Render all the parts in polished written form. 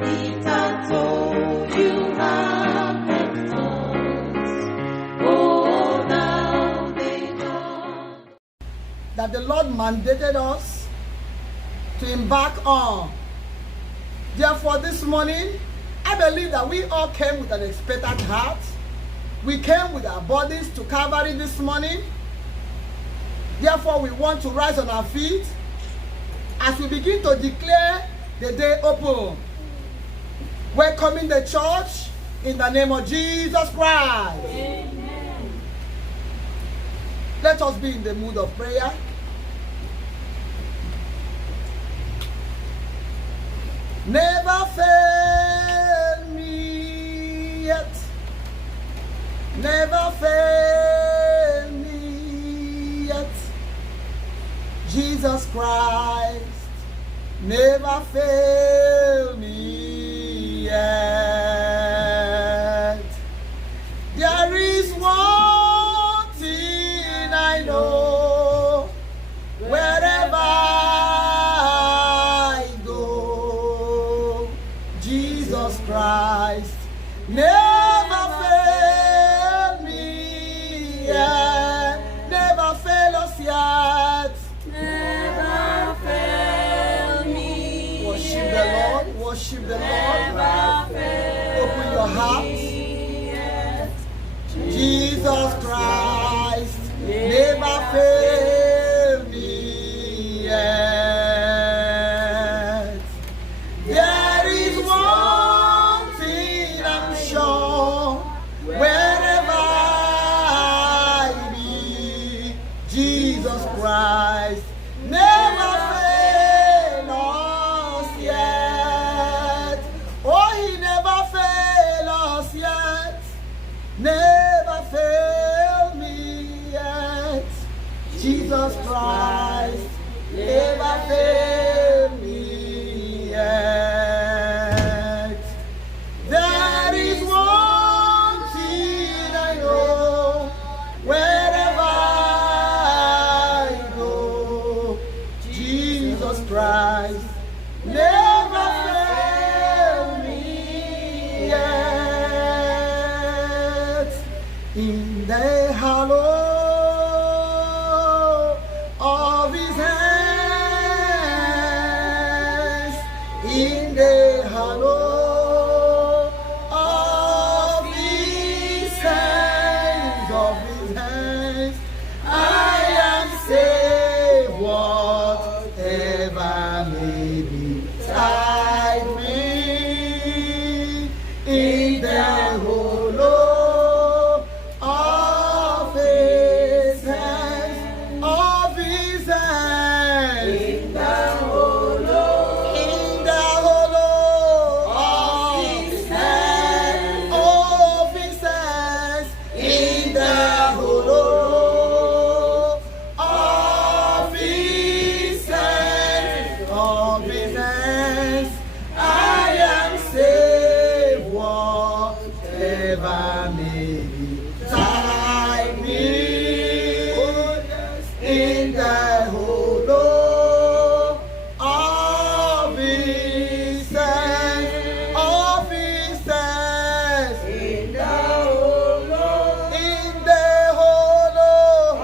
Peter told you have the thoughts, oh, now they know. That the Lord mandated us to embark on. Therefore, this morning, I believe that we all came with an expectant heart. We came with our bodies to Calvary this morning. Therefore, we want to rise on our feet as we begin to declare the day open. Welcoming the church in the name of Jesus Christ. Amen. Let us be in the mood of prayer. Never fail me yet. Never fail me yet. Jesus Christ, never fail me yet. There is one thing I know, wherever I go, Jesus Christ never fail me yet, never fail us yet. Never fail me. Worship the Lord, worship the Lord. Open your heart. Jesus Christ never fail me yet. There is one thing I'm sure, wherever I be, Jesus Christ never fail us yet. Oh, he never fail us yet. Never fail me yet. Jesus Christ never fail me yet. There is one thing I know, wherever I go, Jesus Christ never fail me yet. In the hollow of his hands, in the hollow of his hands, I am safe, whatever may betide me. In the hollow of his hands, in the hollow of his hands, in the hollow of his hands, I am safe, whatever may betide me. In the hollow of his hands, in the hollow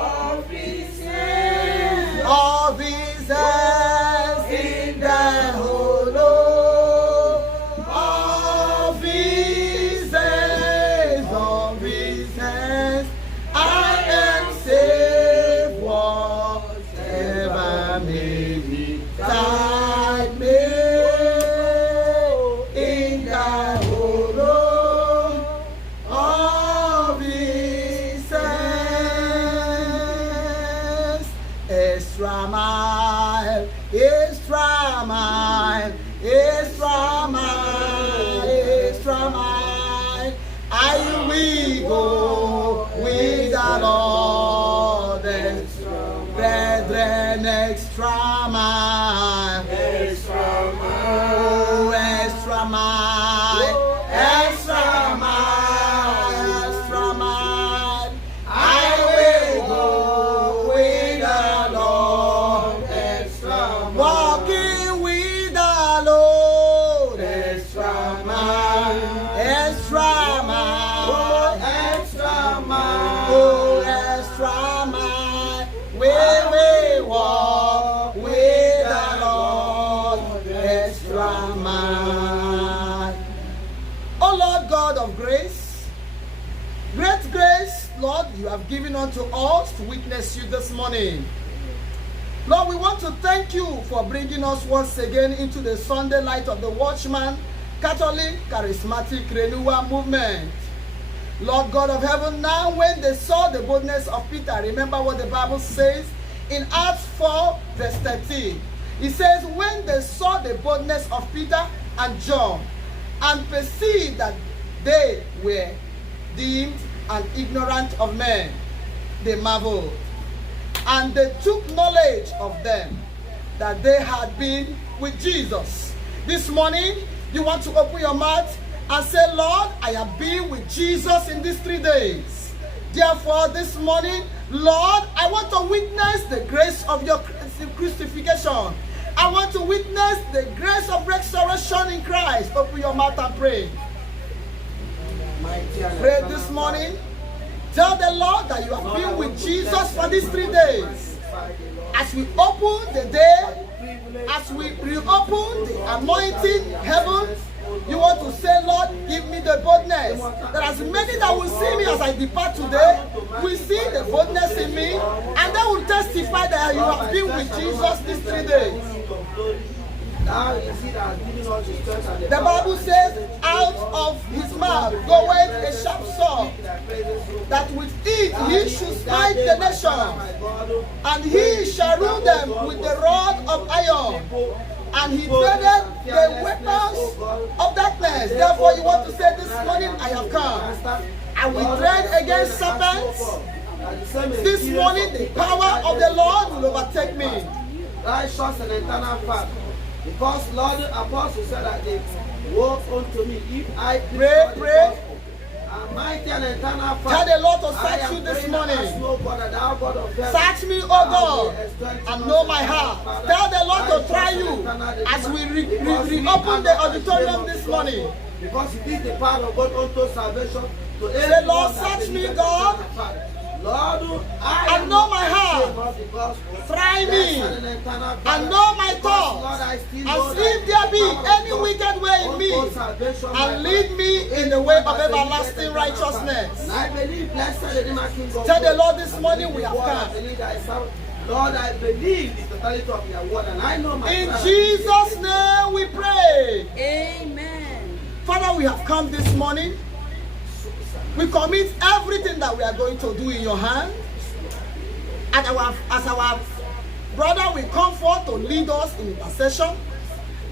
of his hands, in the hollow of his hands, I am safe, whatever may betide me. In the hollow of his hands. Extra mile, extra mile, extra mile, extra mile. I will go with the Lord. Brethren, extra mile, oh, extra mile, extra mile, extra mile. I will go with the Lord. Walking with the Lord. Extra of grace. Great grace, Lord, you have given unto us to witness you this morning. Lord, we want to thank you for bringing us once again into the Sunday Light of the Watchman Catholic Charismatic Renewal Movement. Lord God of heaven, now when they saw the boldness of Peter, remember what the Bible says in Acts 4 verse 13. It says, when they saw the boldness of Peter and John and perceived that they were deemed and ignorant of men, they marveled. And they took knowledge of them that they had been with Jesus. This morning, you want to open your mouth and say, Lord, I have been with Jesus in these 3 days. Therefore, this morning, Lord, I want to witness the grace of your crucifixion. I want to witness the grace of resurrection in Christ. Open your mouth and pray. Pray this morning. Tell the Lord that you have been with Jesus for these 3 days. As we open the day, as we reopen the anointing heaven, you want to say, Lord, give me the boldness. That as many that will see me as I depart today, will see the boldness in me, and they will testify that you have been with Jesus these 3 days. The Bible says, out of his mouth goeth a sharp sword, that with it he should smite the nations, and he shall rule them with the rod of iron. And he treaded the weapons of darkness. Therefore, you want to say this morning, I have come. I will tread against serpents. This morning, the power of the Lord will overtake me. Righteous and eternal Father. Because Lord, the apostle said that they walk unto me. If I pray. Mighty and eternal Father. Tell the Lord to search you this morning. Search me, O God, and know my heart. Tell the Lord to try you as we reopen the auditorium this morning. Because it is the power of God unto salvation. Say, Lord, search me, God, Lord, and know my heart. Try me and know my thoughts, and see if there be any wicked way in me, and lead me in the way of everlasting righteousness. Tell the Lord this morning we have come. Lord, I believe the totality of your word, and I know my In Jesus' name we pray. Amen. Father, we have come this morning. We commit everything that we are going to do in your hand. And as our brother will come forth to lead us in intercession,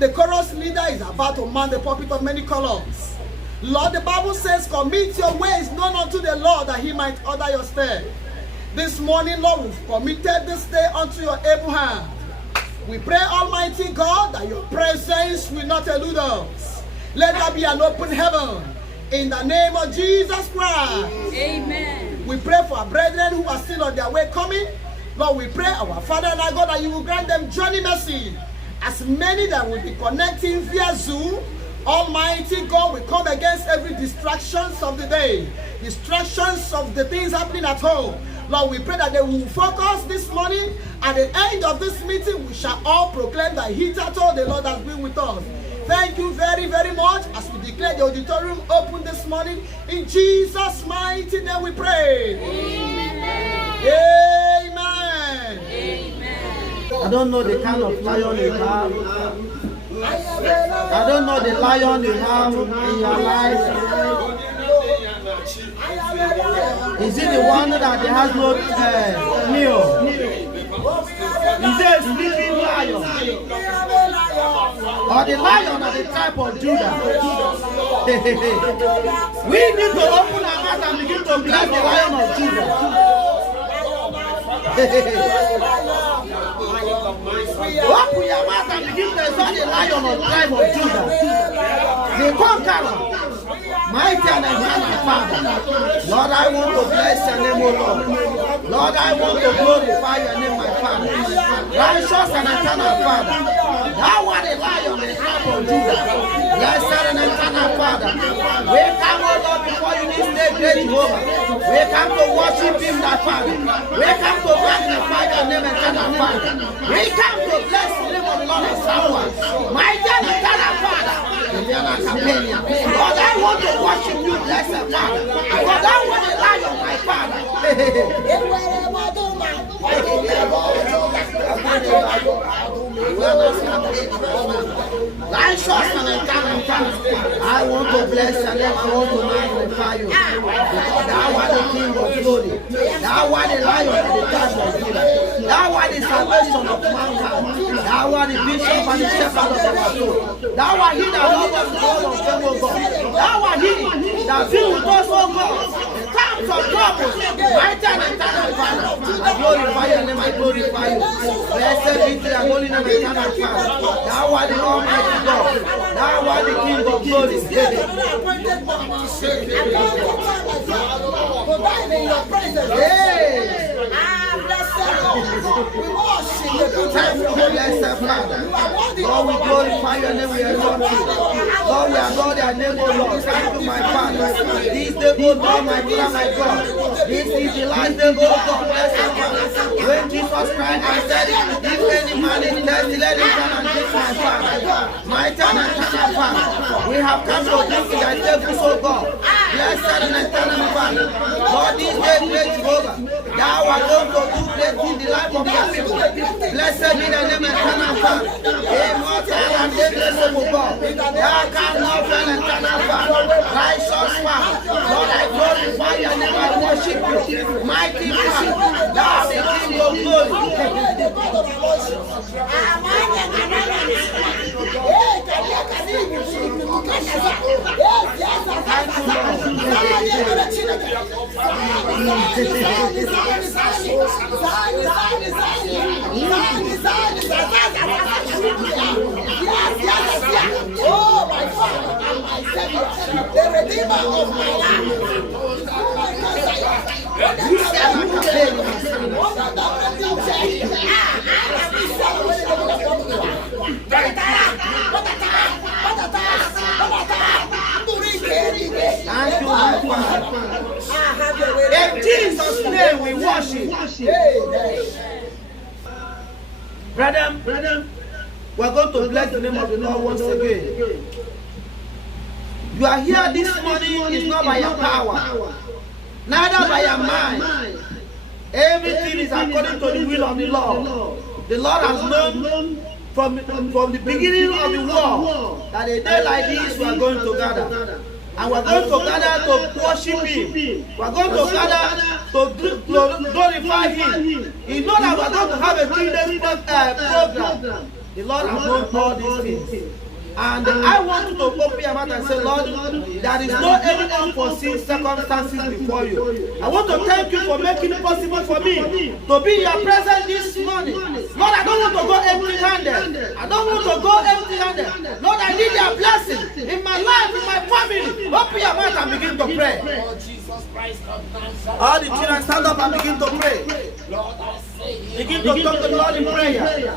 the chorus leader is about to man the pulpit of many colors. Lord, the Bible says, commit your ways known unto the Lord, that he might order your step. This morning, Lord, we've committed this day unto your able hand. We pray, Almighty God, that your presence will not elude us. Let there be an open heaven. In the name of Jesus Christ. Amen. We pray for our brethren who are still on their way coming. Lord, we pray, our Father and our God, that you will grant them journey mercy. As many that will be connecting via Zoom, Almighty God, we come against every distractions of the day, distractions of the things happening at home. Lord, we pray that they will focus this morning. At the end of this meeting, we shall all proclaim that hitherto the Lord has been with us. Thank you very, very much as we declare the auditorium open this morning. In Jesus' mighty name we pray. Amen. Amen. Amen. I don't know the kind of lion you have. I don't know the lion you have in your life. Is it the one that has no meal? Is it a sleeping lion? Or the lion of the tribe of Judah? We need to open our mouth and begin to bless the lion of Judah. Open your mouth and begin to exalt the lion of the tribe of Judah. The conqueror. Mighty and eternal Father, Lord, I want to bless your name, O Lord. Lord, I want to glorify your name, my Father. Righteous and eternal Father, thou art the lion of the tribe of Judah. Blessed and eternal Father, we come, O Lord, before you this day, great Jehovah. We come to worship him, my Father. We come to magnify your name, eternal Father. We come to bless the name of the Lord of Samuel. Mighty and eternal Father, the Lord, I want to worship you, blessed Father. Lord, I want to lie on my Father. I want to bless your name. I want to magnify you. Because thou art the King of glory. Thou art the Lion of the tribe of Judah. Thou art the salvation of mankind. Thou art the bishop and the shepherd of our soul. Thou art he that loveth us with all of them, O God. Thou art he that filled with us, O God. Times of trouble, mighty and eternal Father. I glorify your name, I glorify you. Blessed be the holy name, eternal Father. Thou art the Almighty God. Thou art the King of glory. Thank you, blessed Father. Lord, we glorify your name, we exalt you. Lord, we adore your name, O Lord. Thank you, my Father. This day, O Lord, my Father, my God. This is the last day, O God, blessed Father. When Jesus Christ has said, if any man is thirsty, let him come and drink, my Father. My eternal Father, we have come to drink in thy table, O God. Blessed and eternal Father. Lord, this day, great Jehovah, thou art going to do great in the life of your people. Blessed be the name of eternal Father. Immortal and invisible God. Thou canst not fail, eternal Father. Righteous Father. Lord, I glorify your name, I worship you. Mighty Father, thou the King of glory. Oh, my Father and my Savior, the Redeemer of my life. Thank you, my Father. In Jesus' name we worship. Brethren, we're going to bless the name of the Lord once again. You are here this morning, it's not by your power, neither by your mind. Everything is according to the will of the Lord. The Lord has known from the beginning of the world that a day like this we are going to gather. And we're going to gather to worship Him. We're going to gather to glorify Him. You know that we're going to have a 3-day program. The Lord has known all these things. And I want you to open your mouth and say, Lord, there is no any unforeseen circumstances before you. I want to thank you for making it possible for me to be in your presence this morning. Lord, I don't want to go empty-handed. I don't want to go empty-handed. Lord, I need your blessing in my life, in my family. Open your mouth and begin to pray. All the children stand up and begin to pray. Begin to talk to the Lord in prayer.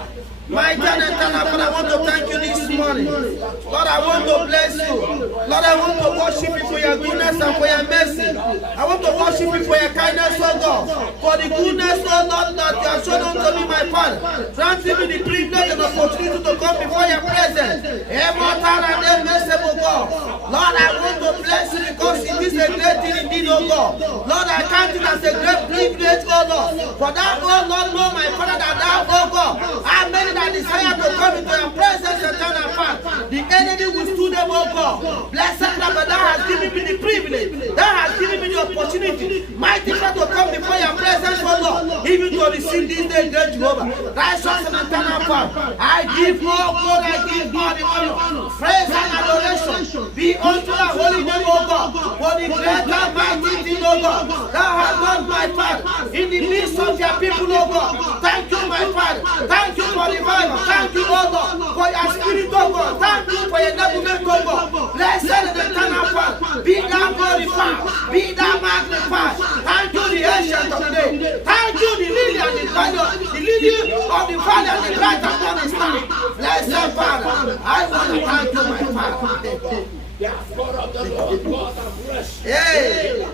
My eternal Father, I want to thank you this morning. Lord, I want to bless you. Lord, I want to worship you for your goodness and for your mercy. I want to worship you for your kindness, oh God. For the goodness, oh Lord, that you have shown unto me, my Father. Granting me the privilege and opportunity to come before your presence. Immortal and invincible God. Lord, I want to bless you because it is a great thing indeed, oh God. Lord, I count it as a great privilege, oh Lord. For that, oh Lord, know my Father, that thou, oh God, I made that desire to come into your presence and turn apart. The enemy will stood them, oh God. Blessed Lord, but thou hast given me the privilege. Thou hast given me the opportunity. Mighty God, to come before your presence, oh Lord. Even to receive this day, great Jehovah. Righteous and eternal Father. I give all God, I give all the honor. Praise and adoration be unto the holy name, oh God. For the great and mighty thing, oh God. Thou hast done, my Father, in the midst of your people, oh God. Thank you, my Father. Thank you for the Bible. Thank you, oh God, for your spirit, oh God. Thank you for your enablement, oh God. Blessed and eternal Father. Be thou glorified. Be thou magnified. Thank you, the ancient of days. Thank you, the lily and the valley, the lily of the valley and the bright and morning star. Blessed Father, I want to thank you, my Father. Hey,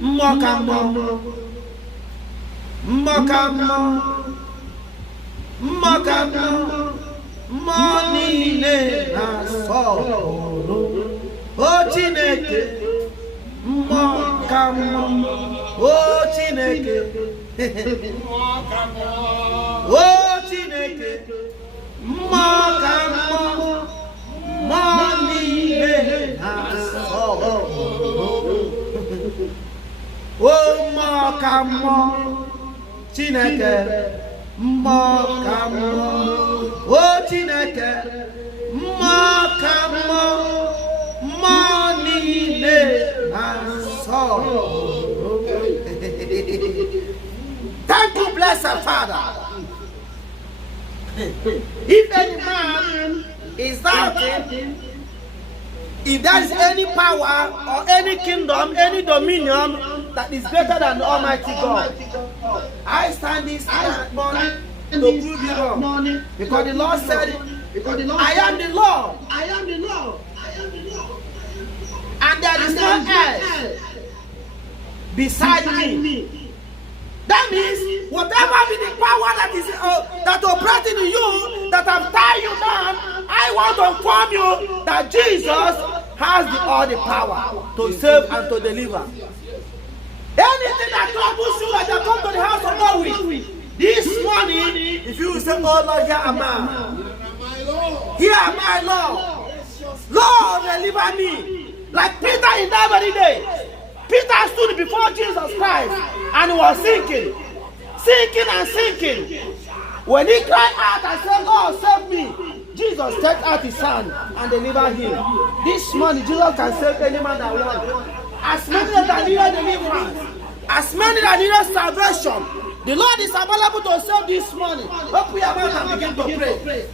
Mokamo, Mokamo, Mokamo, Money na sorrow. Oh Chineke, Mokamo. Oh Chineke, oh Chineke, Mokamo. Money na sorrow. Oh Mokamo, Chineke, Mokamo. Oh Chineke, Mokamo. Money and sorrow. Thank you, blessed Father. If any man is doubting, if there is any power or any kingdom, any dominion that is greater than the Almighty God, I stand this morning to prove you wrong. Because the Lord said, I am the Lord. I am the Lord. And there is no else beside me. That means whatever be the power that is that operating in you, that have tied you down, I want to inform you that Jesus has all the power to save and to deliver. Anything that troubles you, that you come to the house of God with, this morning, if you will say, oh Lord, here am I. Here am I, Lord. Lord, deliver me. Like Peter in that very day. Peter stood before Jesus Christ and he was sinking and sinking. When he cried out and said, Lord, save me, Jesus stretched out his hand and delivered him. This morning, Jesus can save any man that wants. As many that needed deliverance, as many that needed salvation, the Lord is available to save this morning. Open your mouth and begin to pray.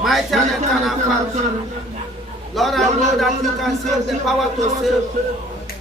Mighty and eternal Father, Lord, I know that you can save, the power to save.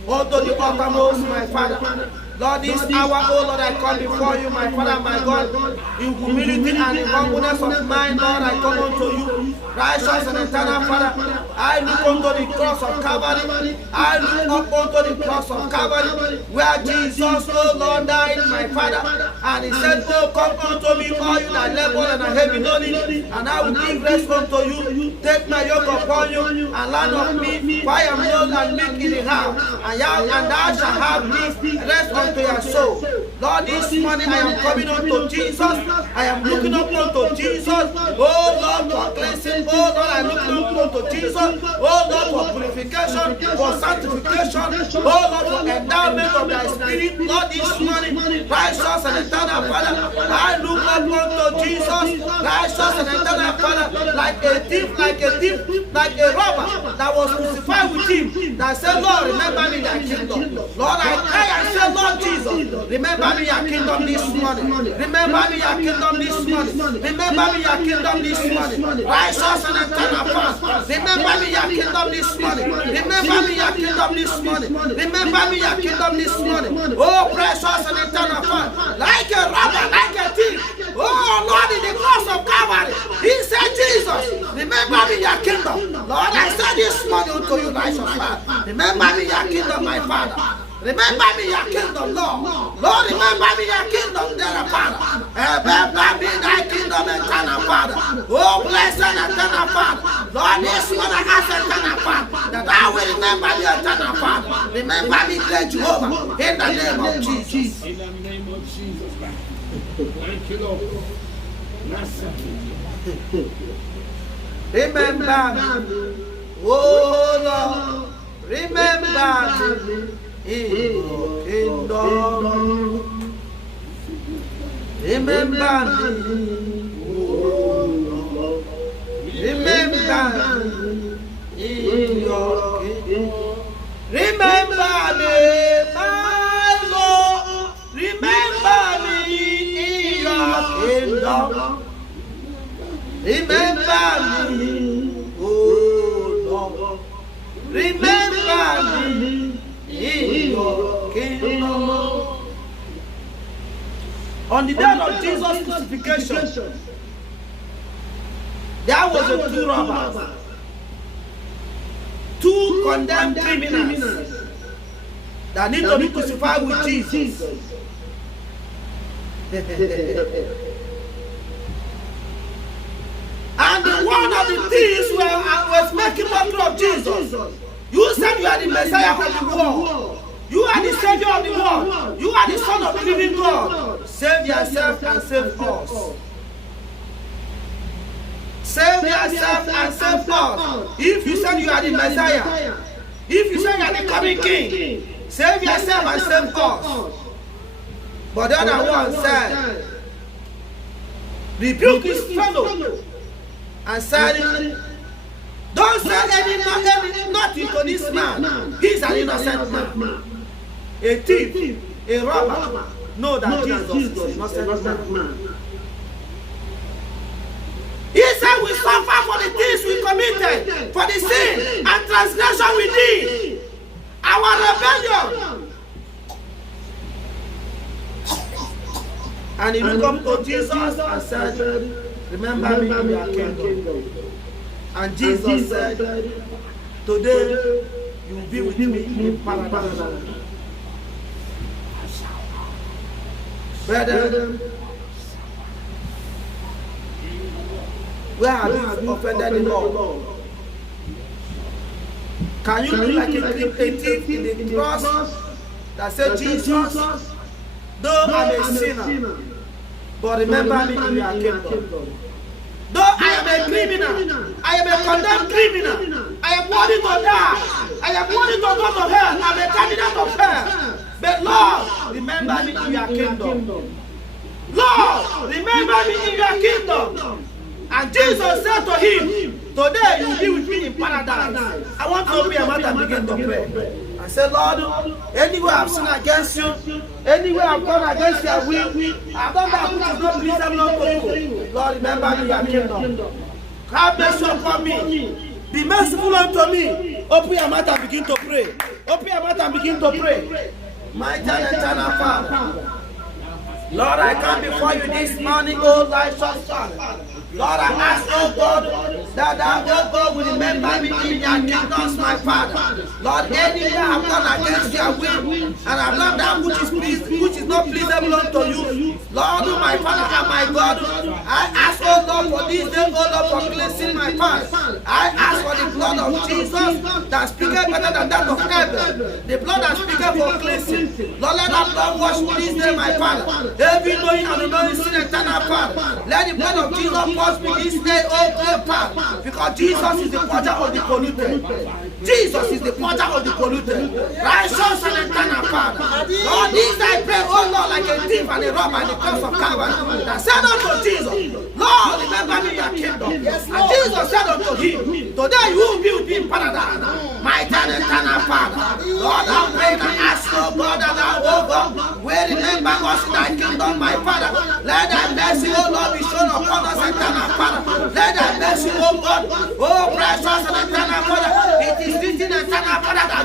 Unto the uttermost, my Father. Lord, this hour, oh Lord, I come before you, my Father, my God, in humility and in humbleness of mind, Lord, I come unto you, righteous and eternal Father. I look unto the cross of Calvary. I look up unto the cross of Calvary, where Jesus, oh Lord, died, my Father, and he said, oh, come unto me, all you that labor and are heavy loaded, and I will give rest unto you. Take my yoke upon you, and learn of me, for I am low and meek in the heart, and thou shalt have peace, rest unto your soul. Lord, this morning I am coming unto Jesus. I am looking up unto Jesus. Oh Lord, for cleansing. Oh Lord, I am looking up unto Jesus. Oh Lord, for purification, for sanctification. Oh Lord, for endowment of thy spirit. Lord, this morning, righteous and eternal Father, I look up unto Jesus, righteous and eternal Father, like a thief, like a robber that was crucified with him, that said, Lord, remember me thy kingdom. Lord, I cry and say, Lord Jesus, remember me your kingdom this morning. Remember me your kingdom this morning. Remember me your kingdom this morning. Righteous and eternal Father, remember me your kingdom this morning. Remember me your kingdom this morning. Remember me your kingdom this morning. Oh, precious and eternal Father, like a robber, like a thief. Oh, Lord, in the cross of Calvary, he said, Jesus, remember me your kingdom. Lord, I said this morning unto you, righteous Father, remember me your kingdom, my Father. Remember me your kingdom, Lord. Lord, remember me your kingdom, dear Father. Remember me thy kingdom, eternal Father. Oh, blessed eternal Father. Lord, this one I ask eternal Father, that I will remember the eternal Father. Remember me, great Jehovah, in the name of Jesus. In the name of Jesus Christ. Thank you, Lord. Remember me, oh Lord, remember me in your kingdom. Remember me, oh Lord, remember me in your kingdom. Remember me, my Lord, remember me in your kingdom. Remember me, oh Lord, remember me in your kingdom. On the day of Jesus' crucifixion, there was a two robbers, two condemned criminals that need to be crucified with Jesus. thieves was making mockery of Jesus. You said you are the Messiah of the world. You are the Savior of the world. You are the Son of the living God. Save yourself and save us. Save yourself and save us. If you said you are the Messiah, if you said you are the coming King, save yourself and save us. But the other one said, rebuke his fellow and said, don't say nothing to this man. He is an innocent man. A thief, a robber. Know that Jesus is an innocent man. He said we suffer for the things we committed, for the sin and transgression we did, our rebellion. And he looked up to Jesus and said, remember me in your kingdom. And Jesus said, today you will be with me in paradise. Brethren, where have you offended the Lord? Can you be like a thief in the cross that said, Jesus, though I'm a sinner, but remember me in your kingdom. Though I am a criminal, I am a condemned criminal, I am worthy to die, I am worthy to go to hell, I am a candidate of hell. But Lord, remember me in your kingdom. Lord, remember me in your kingdom. And Jesus said to him, today you will be with me in paradise. I want to open your mouth and begin to pray. I said, Lord, anywhere I've sinned against you, anywhere I've gone against your will, I've done that which is not pleasing to you. Lord, remember me in your kingdom. Have mercy upon me. Be merciful unto me. Open your mouth and begin to pray. Open your mouth and begin to pray. My eternal Father, Lord, I come before you this morning, oh righteous Father. Lord, I ask, oh God, that thou, oh God, will remember me in your kingdoms, my Father. Lord, anywhere I've gone against your will, and I've done that which is not pleasable unto you. Lord, my Father and my God, I ask, oh Lord, for this day, oh Lord, for cleansing my Father. I ask for the blood of Jesus that speaketh better than that of Abel. The blood that speaketh for cleansing. Lord, let that blood wash me this day, my Father. Every knowing and unknowing sin, eternal Father. Let the blood of Jesus wash me this day, oh God, Father. Because Jesus is the purger of the polluted. Jesus is the purger of the polluted. Righteous and eternal Father. Lord, this I pray, oh Lord, like a thief and a robber in the cross of Calvary. That said unto Jesus, Lord, remember me your kingdom. And Jesus said unto him, today you will be with me in paradise. My eternal Father. Lord, I pray and ask, oh God, that thou, oh God, will remember us in thy kingdom, my Father. Let thy mercy, oh Lord, be shown upon us, eternal Father. Let thy mercy, oh God, oh precious and eternal Father. It is written, eternal Father, that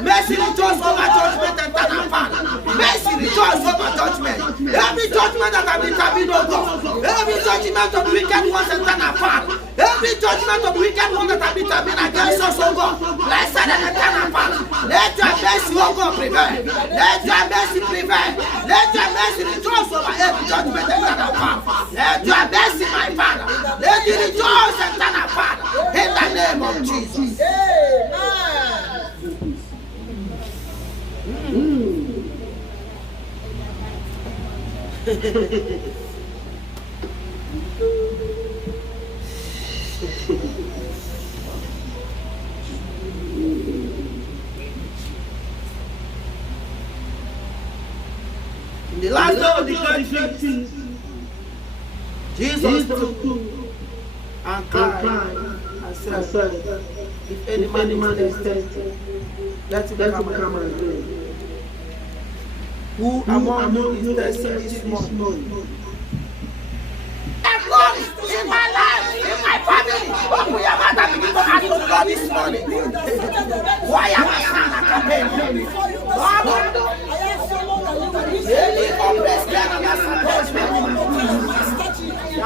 mercy rejoice over judgment, eternal Father. Mercy rejoice over judgment. Every judgment that has been determined, oh God. Every judgment of the wicked ones, eternal Father. Every judgment of the wicked ones that has been determined against us, oh God. Blessed and eternal Father. Let your mercy, oh God, prevail. Let your mercy prevail. Let your mercy rejoice over every judgment, eternal Father. Let your mercy, my Father. Let you rejoice, eternal Father. In the name of Jesus. In the last day of the great feast, Jesus took and cried and said, if any man is thirsty, let him come and drink. Who among you is thirsty this morning? Lord, in my life, in my family, open your mouth and begin to ask the Lord this morning. Why am I not campaigning? Lord, any oppressed man has supposed me. I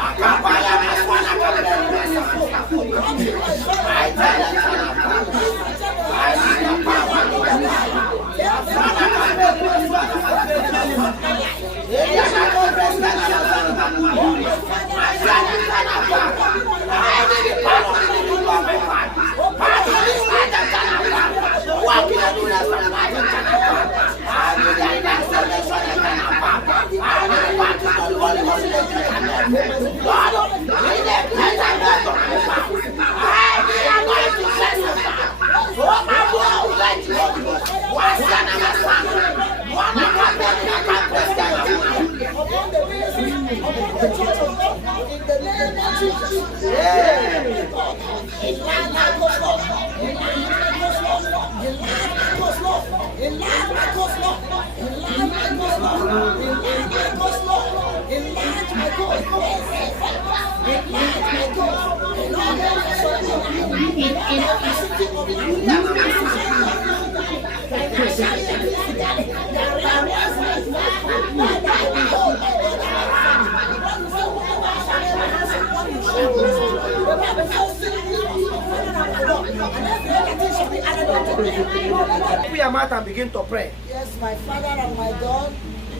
Open your mouth and begin to pray. Yes, my Father and my God,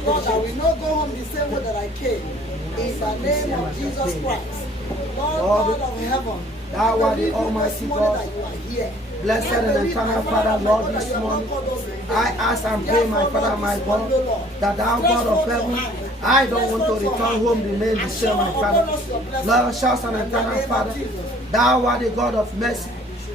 Lord, I will not go home the same way that I came. In the name of Jesus Christ. Lord, God of heaven, Thou art the Almighty God. that you are here. Blessed and eternal Father, Lord, this morning I ask and pray, my Father, my God, that thou God of heaven, I don't want to return home remain the same, my Father. Lord, righteous and eternal Father, thou art the God of mercy.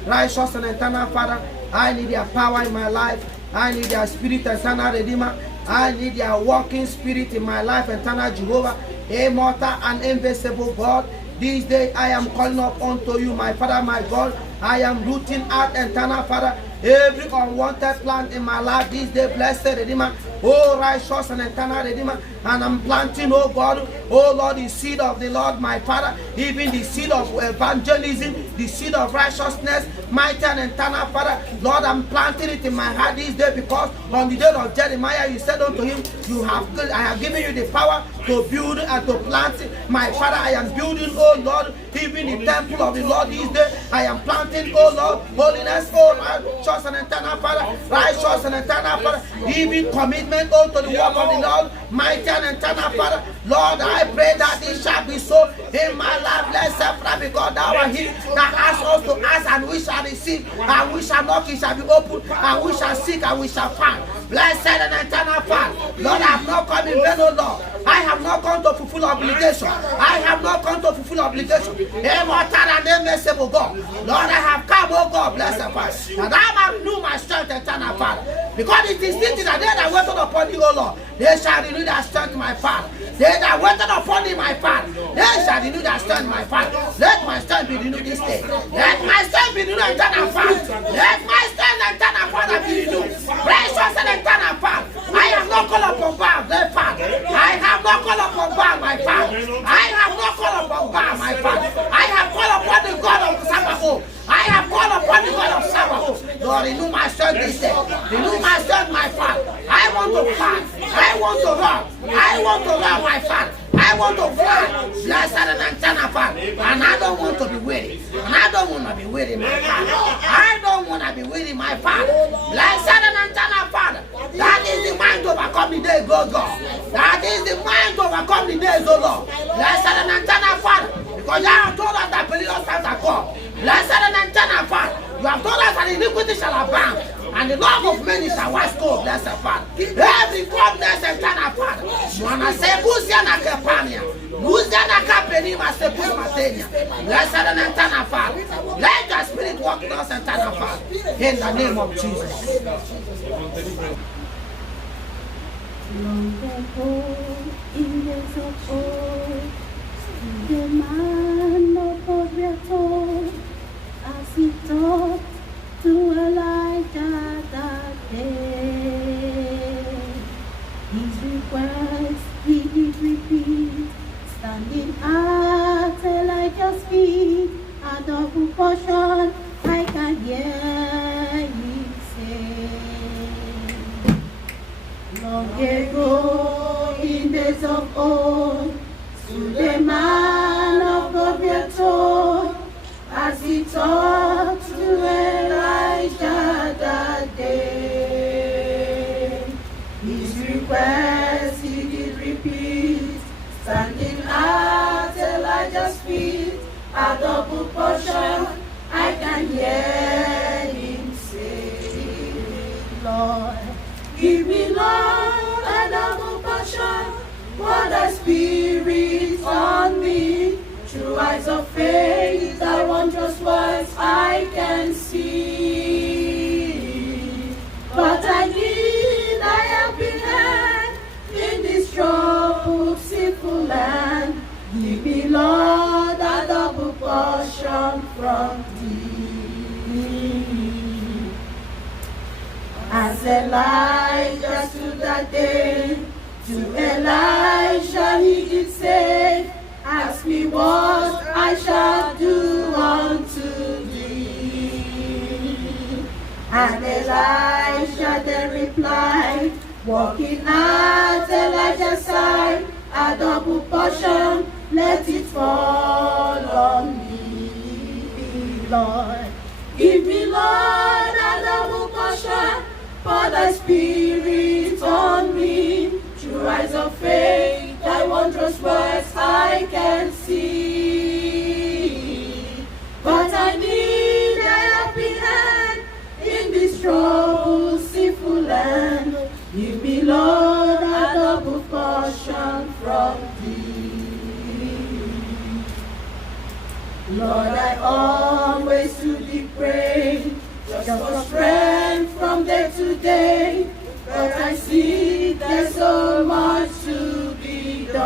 Righteous and eternal Father, I need your power in my life. I need your spirit, eternal Redeemer. I need your walking spirit in my life, eternal Jehovah, immortal and invisible God. This day I am calling up unto you, my Father, my God. I am rooting out, eternal Father, every unwanted plant in my life this day, blessed Redeemer, oh righteous and eternal Redeemer. And I'm planting, oh God, oh Lord, the seed of the Lord, my Father, even the seed of evangelism, the seed of righteousness, mighty and eternal Father. Lord, I'm planting it in my heart this day, because on the day of Jeremiah, you said unto him, I have given you the power to build and to plant. My Father, I am building, oh Lord, even the temple of the Lord this day. I am planting, oh Lord, holiness, oh righteous and eternal Father, righteous and eternal Father, even commitment unto the work of the Lord, mighty and eternal Father. Lord, I pray that it shall be so in my life, blessed Father, because thou art he that asks us to ask, and we shall receive, and we shall knock, it shall be opened, and we shall seek, and we shall find. Blessed and eternal Father, Lord, I have not come in vain, O Lord. I have not come to fulfill obligation. I have not come to fulfill obligation. Immortal and invincible God, Lord, I have come, O God, blessed Father, that I might renew my strength, eternal Father. Because it is written that they that waited upon you, O Lord, they shall renew their strength, my Father. They that waited upon you, my Father, they shall renew their strength, my Father. Let my strength be renewed this day. Let my strength be renewed, eternal Father. Let my strength, eternal Father, be renewed. Precious and eternal Father, I have not called upon Baal, my Father. I have not called upon Baal, my Father. I have not called upon Baal, my Father. I have called upon the God of Sabaoth. I have called upon the God of Sabaoth. Lord, renew my strength this day. Renew my strength, my Father. I want to fly. I want to run. I want to run, my Father. I want to fly. Blessed and eternal Father. And I don't want to be weary. And I don't want to be weary, my Father. I don't want to be weary, my Father. Blessed and eternal Father. That is the mind to overcome the days, oh God. That is the mind to overcome the days, oh Lord. Blessed and eternal Father. Because you have told us that perilous times are come. Blessed and eternal Father. You have told us that iniquity shall abound, and the love of many shall wax cold, blessed Father. Every goodness, eternal Father. Mwana sebusia na kepania. Luzia na kapeni ma sebus matenia. Blessed and eternal Father. Let your spirit walk in us, eternal Father. In the name of Jesus. Long ago, in days of old, the man of God we are told, as he talked to Elijah that day. His request he did repeat, standing at Elijah's feet, a double portion I can hear him say. Long ago, in days of old, to the man of God we are told, as he talked to Elijah that day. His request he did repeat, standing at Elijah's feet, a double portion I can hear him say. Lord, give me, Lord, a double portion, pour thy spirit on me. Through eyes of faith, thy wondrous works I can see. But I need thy helping hand in this troubled, sinful land. Give me, Lord, a double portion from thee. As Elijah stood that day, to Elisha he did say, ask me what I shall do unto thee. And Elisha then replied, walking at Elijah's side, a double portion, let it fall on me, Lord. Give me, Lord, a double portion, pour thy spirit on me. Through eyes of faith, thy wondrous works I can see. But I need thy helping hand in this troubled, sinful land. Give me, Lord, a double portion from thee. Lord, I always to thee pray, just for strength from day to day. But I see there's so much to be done,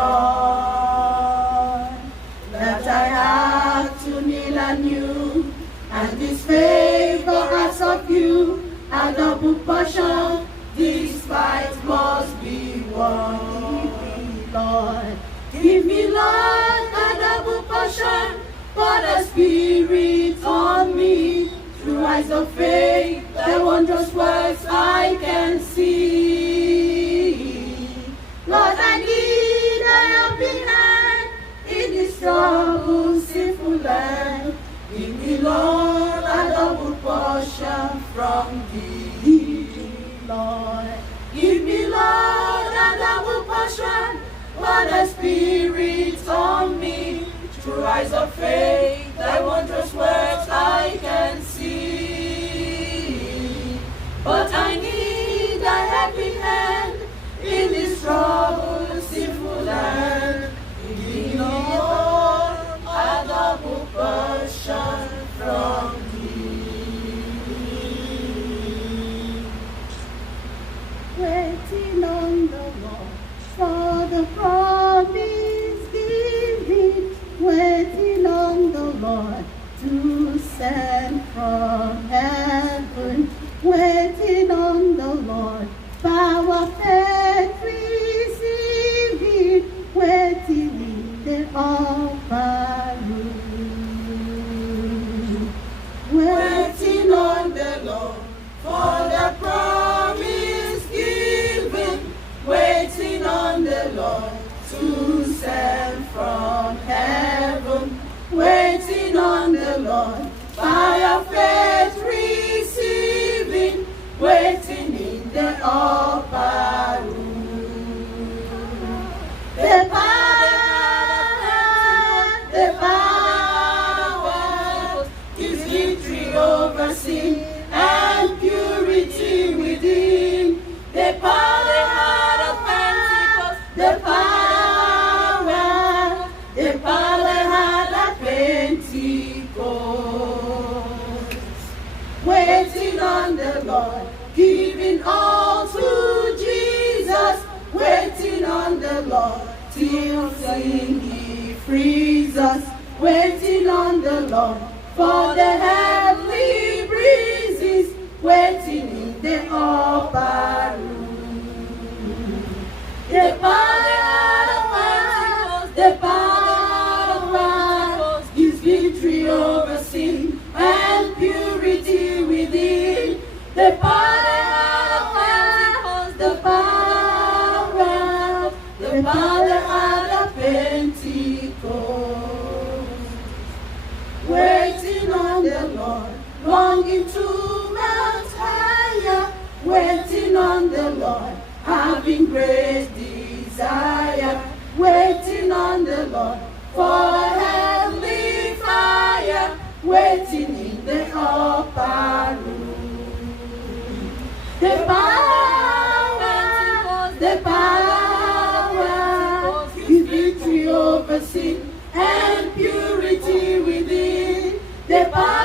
that I have to kneel anew, and this favor asks of you, a double portion, this fight must be won. Lord, give me, Lord, a double portion, pour the spirit on me. Through eyes of faith, thy wondrous works I can see. Lord, I need thy helping hand in this troubled, sinful land. Give me, Lord, a double portion from thee, Lord. Give me, Lord, a double portion, pour the spirit on me. Through eyes of faith, thy wondrous works I can see. But I need thy helping hand in this troubled, sinful land. Give me, Lord, a double portion from thee. Waiting on the Lord for the promise given, waiting on the Lord to send from heaven, waiting on the Lord, power faith receiving, waiting in the upper room. Waiting on the Lord for the promise given, waiting on the Lord to send from heaven, waiting on the Lord, by faith receiving, waiting in the upper room. The power gives victory over sin and purity within. The power of Pentecost, the power had at Pentecost. Waiting on the Lord, giving all to Jesus, waiting on the Lord, till sin he frees us, waiting on the Lord, for the heavenly breezes, waiting in the upper room. The power gives victory over sin and purity within. The power at Pentecost. Waiting on the Lord, longing to mount higher, waiting on the Lord, having great desire, waiting on the Lord for heavenly fire, waiting in the upper room. The power is victory over sin and purity within. The power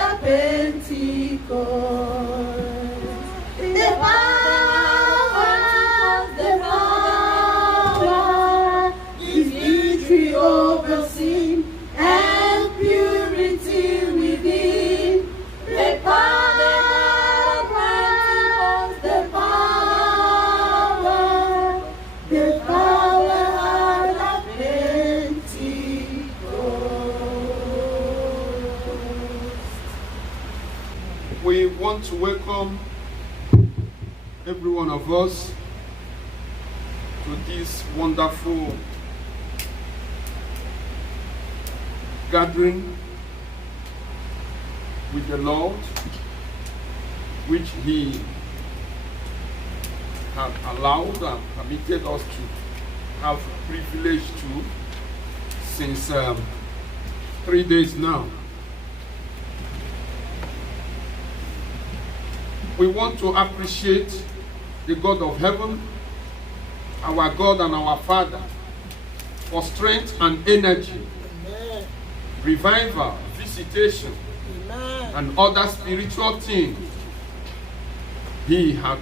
at Pentecost. The power to welcome every one of us to this wonderful gathering with the Lord, which He has allowed and permitted us to have privilege to since 3 days now. We want to appreciate the God of heaven, our God and our Father, for strength and energy, Amen. revival, visitation, Amen. and other spiritual things He has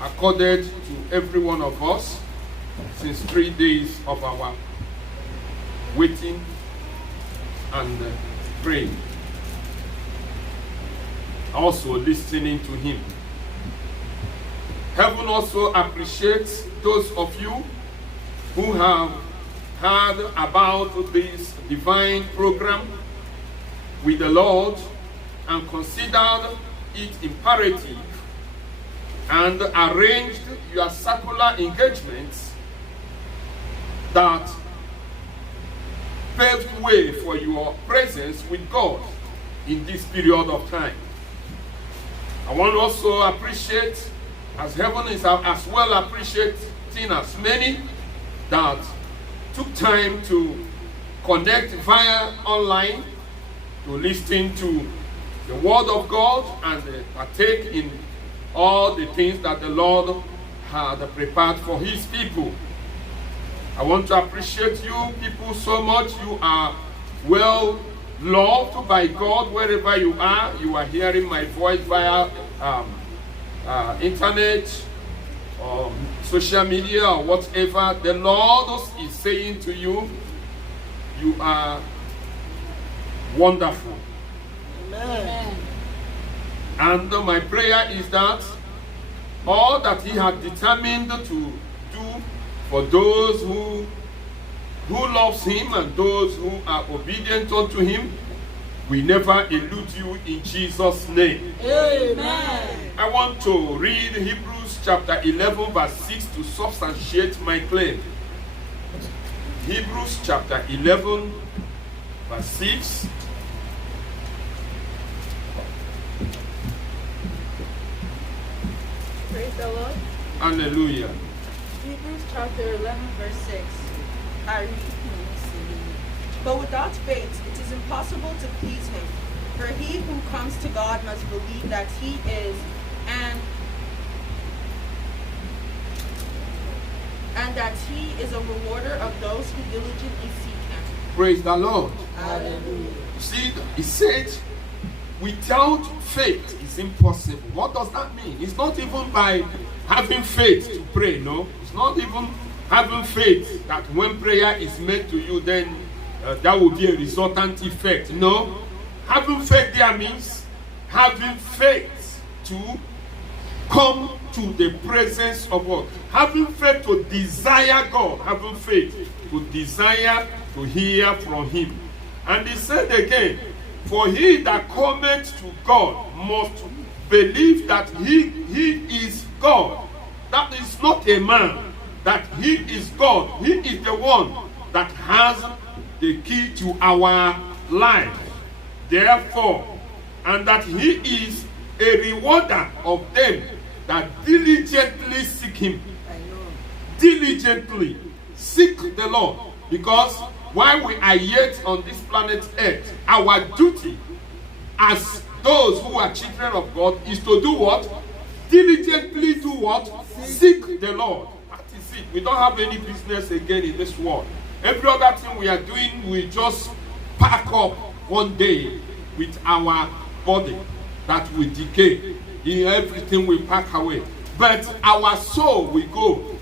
accorded to every one of us since 3 days of our waiting and praying. Also listening to Him. Heaven also appreciates those of you who have heard about this divine program with the Lord and considered it imperative and arranged your circular engagements that paved way for your presence with God in this period of time. I want to also appreciate, as heaven is as well appreciating as many that took time to connect via online to listen to the Word of God and partake in all the things that the Lord had prepared for His people. I want to appreciate you people so much. You are well loved by God wherever you are. You are hearing my voice via internet, social media, or whatever. The Lord is saying to you, you are wonderful. Amen. And my prayer is that all that He had determined to do for those who loves Him and those who are obedient unto Him, we never elude you in Jesus' name. Amen. I want to read Hebrews chapter 11 verse 6 to substantiate my claim. Hebrews chapter 11 verse 6. Praise the Lord. Hallelujah. Hebrews chapter 11, verse 6. I read. But without faith, it is impossible to please Him. For he who comes to God must believe that He is, and that He is a rewarder of those who diligently seek Him. Praise the Lord. Hallelujah. See, He said, without faith it's impossible. What does that mean? It's not even by having faith to pray, no. It's not even having faith that when prayer is made to you, then that will be a resultant effect. No. Having faith there means having faith to come to the presence of God. Having faith to desire God. Having faith to desire to hear from Him. And He said again, for he that cometh to God must believe that He is God. That is not a man, that He is God. He is the one that has the key to our life. Therefore, and that He is a rewarder of them that diligently seek Him. Diligently seek the Lord. Because while we are yet on this planet Earth, our duty as those who are children of God is to do what? Diligently do what? Seek the Lord. That is it. We don't have any business again in this world. Every other thing we are doing, we just pack up one day with our body that will decay. Everything we pack away. But our soul will go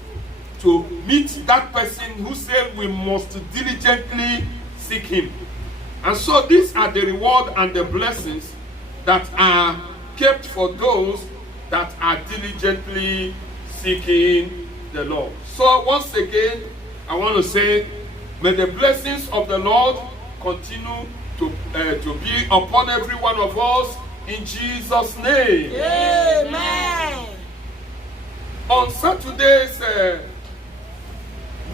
to meet that person who said we must diligently seek Him. And so these are the reward and the blessings that are kept for those that are diligently seeking the Lord. So once again, I want to say, may the blessings of the Lord continue to be upon every one of us in Jesus' name. Amen. On Saturday's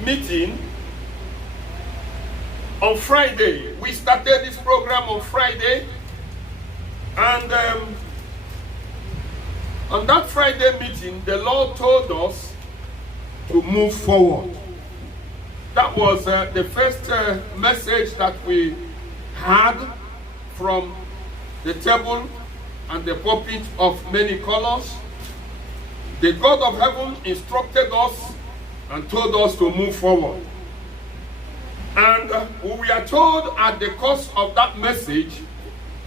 meeting, on Friday, we started this program on Friday, and on that Friday meeting, the Lord told us to move forward. That was the first message that we had from the table and the pulpit of many colors. The God of heaven instructed us and told us to move forward. And we are told at the course of that message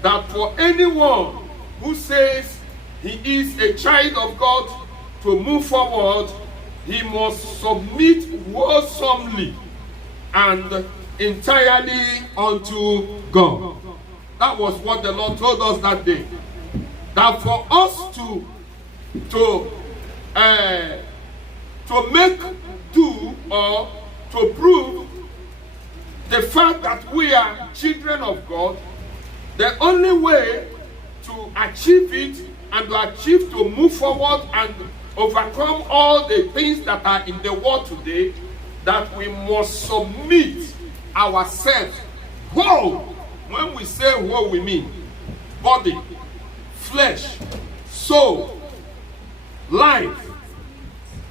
that for anyone who says he is a child of God to move forward, he must submit wholesomely and entirely unto God. That was what the Lord told us that day. That for us to make do or to prove the fact that we are children of God, the only way to achieve it and to move forward and overcome all the things that are in the world today, that we must submit ourselves whole. When we say whole, we mean body, flesh, soul, life,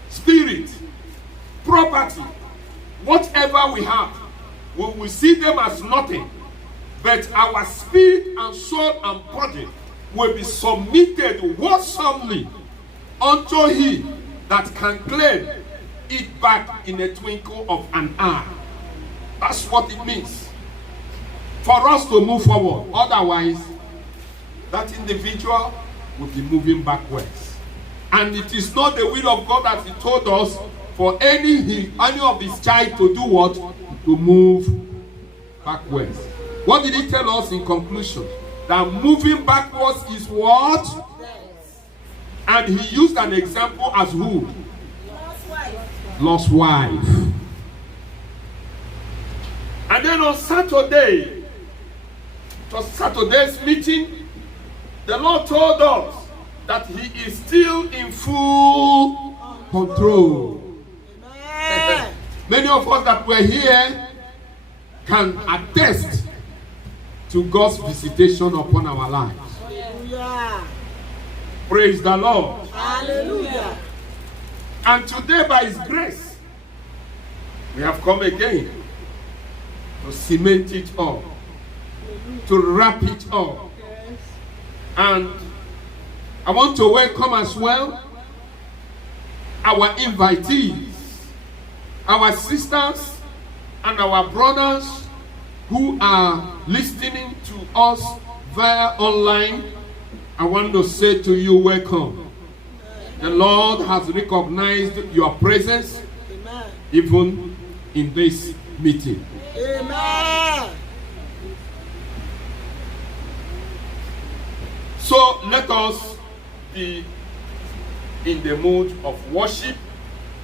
spirit, property, whatever we have. We will see them as nothing, but our spirit and soul and body will be submitted wholesomely unto He that can claim it back in a twinkle of an eye. That's what it means for us to move forward. Otherwise, that individual will be moving backwards. And it is not the will of God, as He told us, for any of His child to do what? To move backwards. What did He tell us in conclusion? That moving backwards is what? And He used an example as who? Lost wife. And then on Saturday, it was Saturday's meeting, the Lord told us that He is still in full control. Many of us that were here can attest to God's visitation upon our lives. Hallelujah. Praise the Lord. Hallelujah. And today, by His grace, we have come again to cement it up, to wrap it up. And I want to welcome as well our invitees, our sisters and our brothers who are listening to us via online. I want to say to you, welcome. The Lord has recognized your presence even in this meeting. Amen. So let us be in the mood of worship,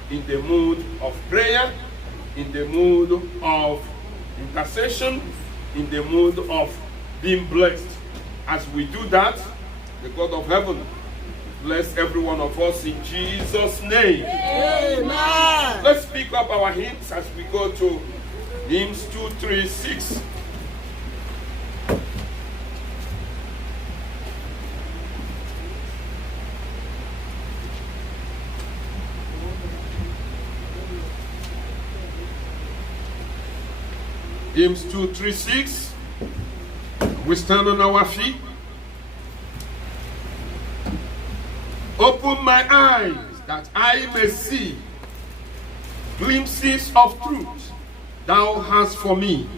in the mood of prayer, in the mood of intercession, in the mood of being blessed. As we do that, the God of heaven bless every one of us in Jesus' name. Amen. Let's pick up our hymns as we go to hymns 236. Hymns 236. We stand on our feet. Open my eyes that I may see glimpses of truth thou hast for me.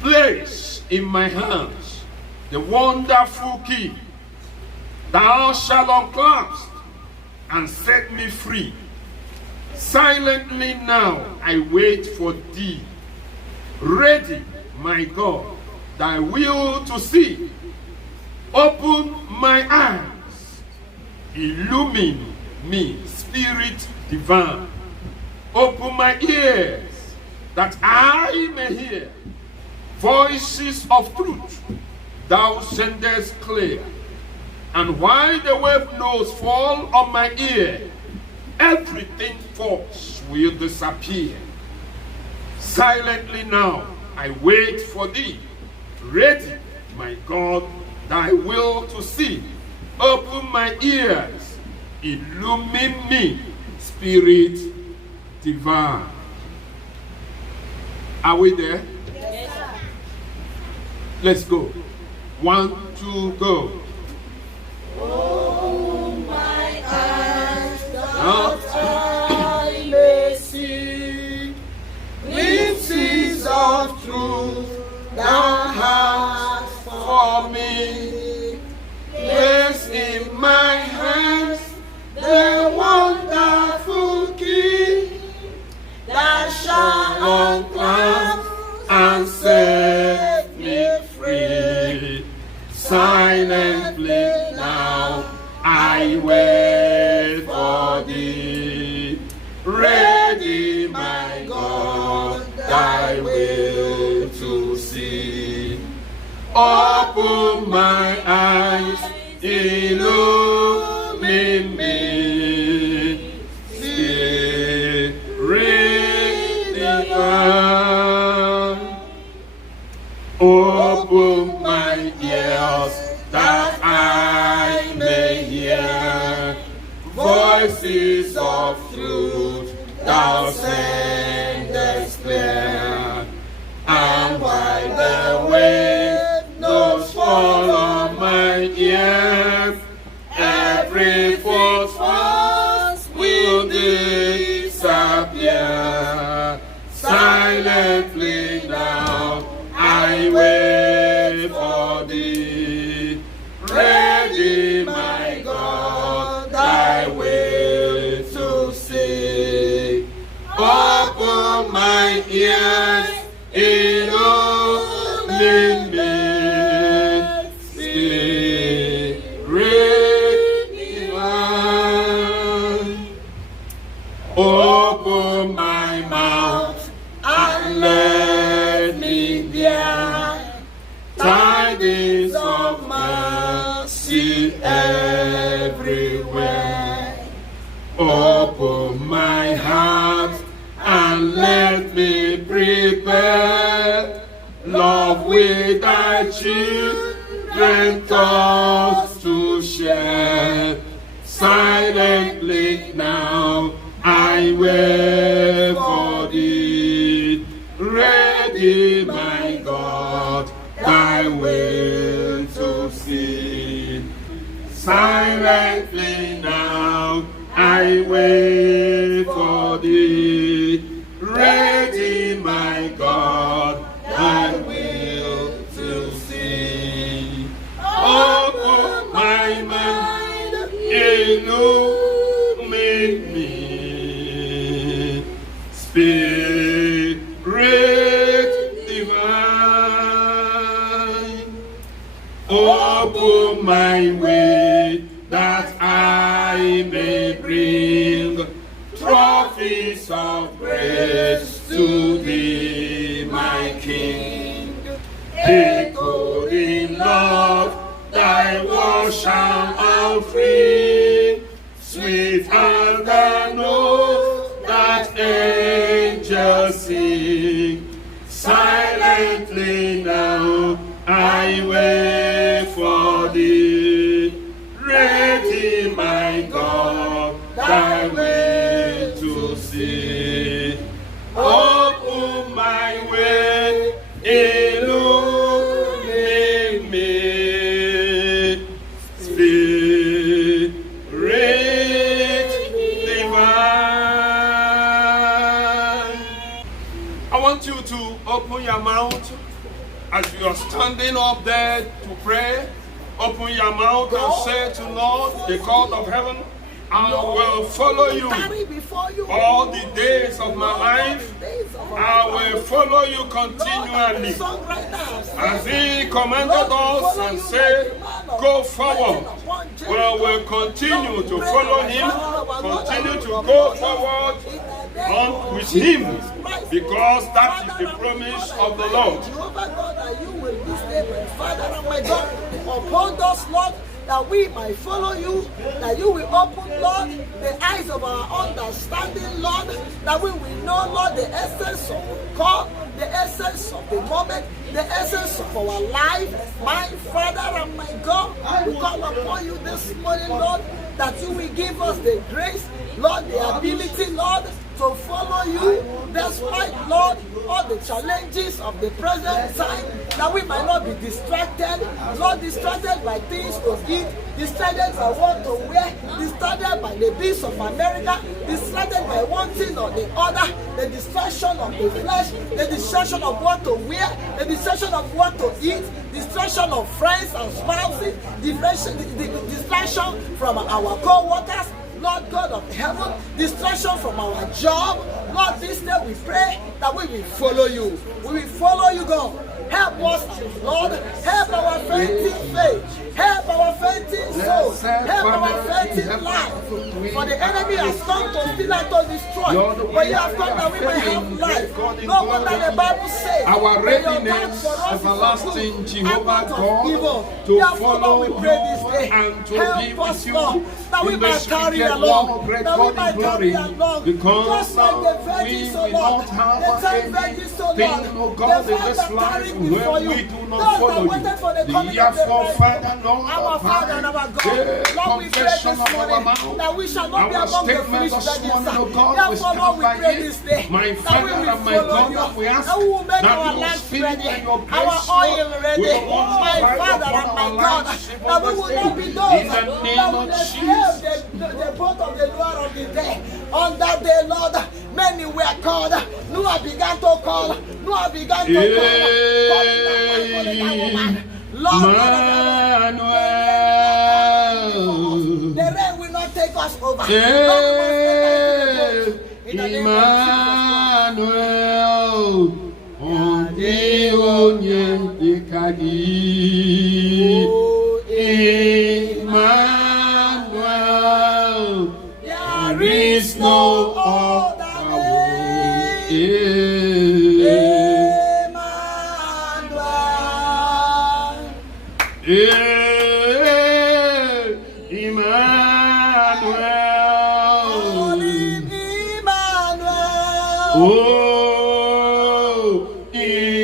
Place in my hands the wonderful key. Thou shalt unclasp and set me free. Silently now I wait for thee. Ready, my God, thy will to see. Open my eyes, illumine me, Spirit divine. Open my ears, that I may hear voices of truth thou sendest clear. And while the wave notes fall on my ear, everything false will disappear. Silently now I wait for thee, ready, my God, thy will to see. Open my ears, illumine me, Spirit divine. Are we there? Yes, sir. Let's go. 1, 2, go. Oh, my eyes, Now, I may see glimpses of truth thou hast for me, place in my hands the wonderful key that shall unclasp and set me free. Silently now I wait for thee. Ready, my God, thy will to see. Open my eyes, illumine me. Spirit divine. Open my ears that I may hear voices of truth thou sendest clear. And while the wave notes fall on my ears, every false voice will disappear. Silently now I wait for thee. Ready, my God, thy will to see. Open my ears, illumine me. Spirit divine. Open my mouth and let me bear tidings of mercy everywhere. Open my heart and let me prepare love with thy children, thoughts to share. Silently now I wait for thee. Ready, my God, thy will to see. Silently now I wait for thee. Ready, my God, thy will to see. Open my mind, illumine me. Spirit divine. Open my way that I may bring trophies of praise to thee, my King. Echoed in love, thy word shall out free, sweet as the note that angels sing. Silently now I wait for thee. Ready, my God, thy way to see. Open my way, illumine me. Spirit divine. I want you to open your mouth as you are standing up there to pray. Open your mouth and say to Lord, the God of heaven, I will follow you all the days of my life. I will follow you continually. As he commanded us and said, go forward. Well, we'll continue to follow him, continue to go forward, on with him, because that is the promise of the Lord. Jehovah God, that you will this day, my Father and my God, uphold us, Lord, that we might follow you, that you will open, Lord, the eyes of our understanding, Lord, that we will know, Lord, the essence of the call, the essence of the moment, the essence of our life. My Father and my God, we call upon you this morning, Lord, that you will give us the grace, Lord, the ability, Lord, to follow you, despite, Lord, all the challenges of the present time, that we might not be distracted, Lord, distracted by things to eat, distracted by what to wear, distracted by the beasts of America, distracted by one thing or the other, the distraction of the flesh, the distraction of what to wear, the distraction of what to eat, distraction of friends and spouses, distraction from our co-workers, Lord God of heaven, distraction from our job. Lord, this day we pray that we will follow you. We will follow you, God. Help us, Lord. Help our fainting faith. Help our fainting soul. Help our fainting life. For the enemy has come to steal and to destroy. But you have come that we may have life. No wonder the Bible says, our readiness, everlasting Jehovah God, to follow you and to be with you in the spirit walk of great God in glory, because we will not have anything, oh God, in this life when we do not follow you. Therefore, Father, Lord, our Father and our God, Lord, we pray this morning that we shall not be among the foolish virgins. Therefore, Lord, we pray this day that we will follow you, that we will make our lives ready, our oil ready, my Father and my God, that we will not be those that will escape the boat of the Lord of the day. On that day, Lord, many were called. Noah began to call. Noah began to call. Lord, the rain will not take us over. There is no other way. Oh, Emmanuel,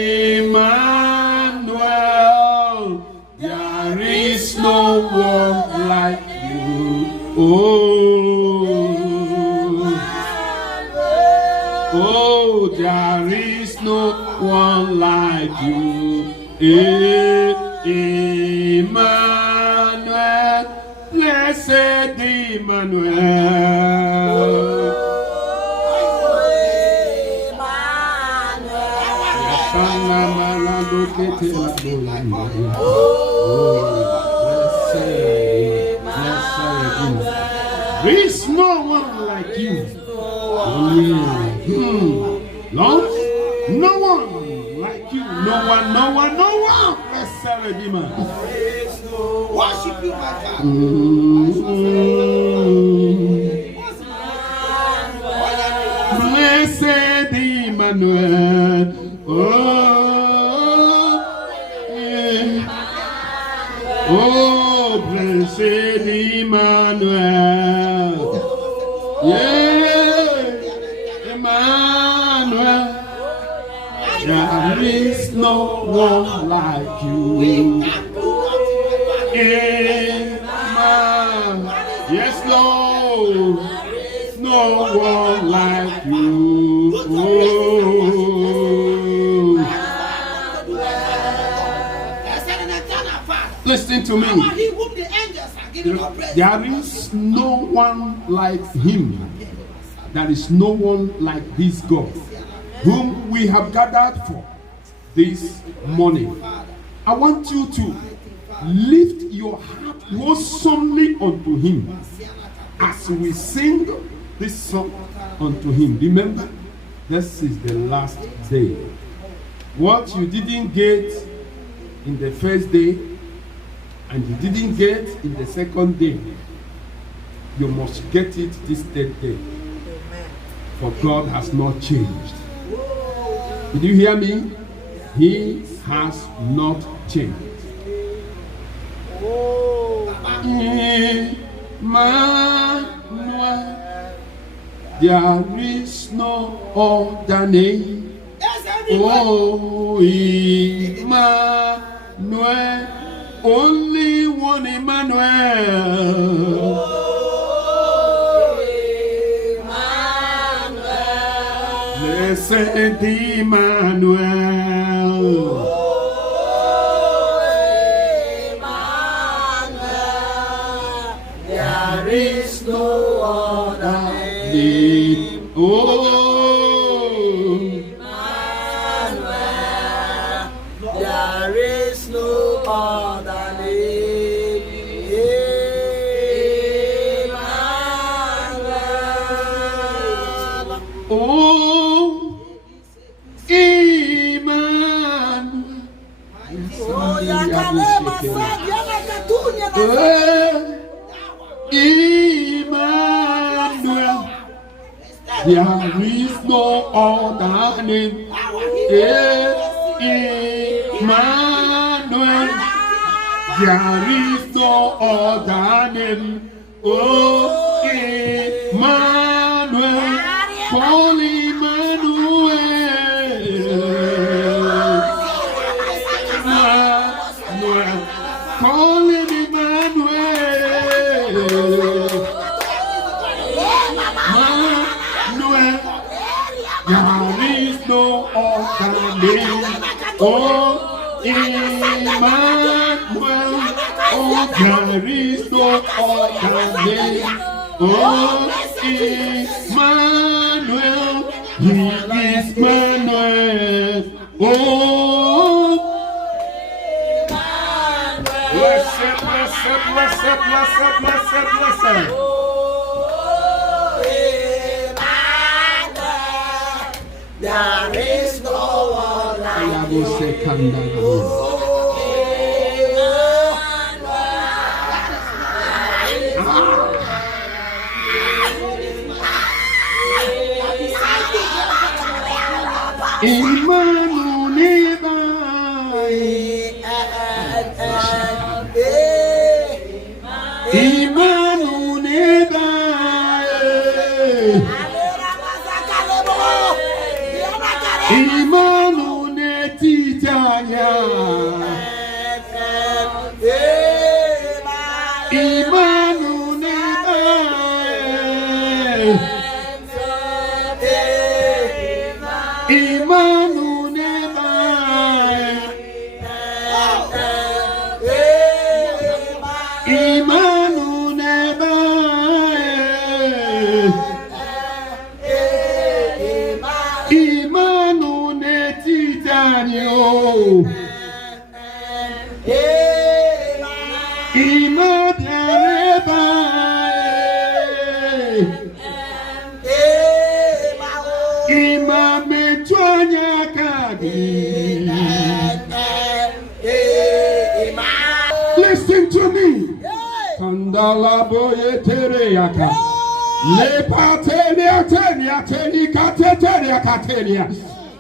there is no one like you. Oh, there is no one like you. Emmanuel, blessed Emmanuel. There is no one like you. Lord, no one like you. No one. Blessed Redeemer. Worship you, my Father. Blessed Emmanuel. Oh, blessed Emmanuel. Yeah, Emmanuel. There is no one like you. Emmanuel. Yes, Lord. No one like you. Listen to me. There is no one like him. There is no one like this God whom we have gathered for this morning. I want you to lift your heart wholesomely unto him as we sing this song unto him. Remember, this is the last day. What you didn't get in the first day and you didn't get in the second day, you must get it this third day. For God has not changed. Did you hear me? He has not changed. Emmanuel, there is no other name. Oh, Emmanuel, only one Emmanuel. Blessed Emmanuel. There is no other name. Oh, Emmanuel. There is no other name. Emmanuel. oh, Emmanuel. Oh, yakale masadi yanakatunya na Emmanuel, there is no other name. Emmanuel, there is no other name. Oh, Emmanuel, call Emmanuel. Emmanuel, call Emmanuel. There is no other name. Oh, Emmanuel. Oh, there is no other name. Oh, Emmanuel. He is Emmanuel. Oh, blessed, blessed, blessed, blessed, blessed, blessed. There is no other. Listen to me.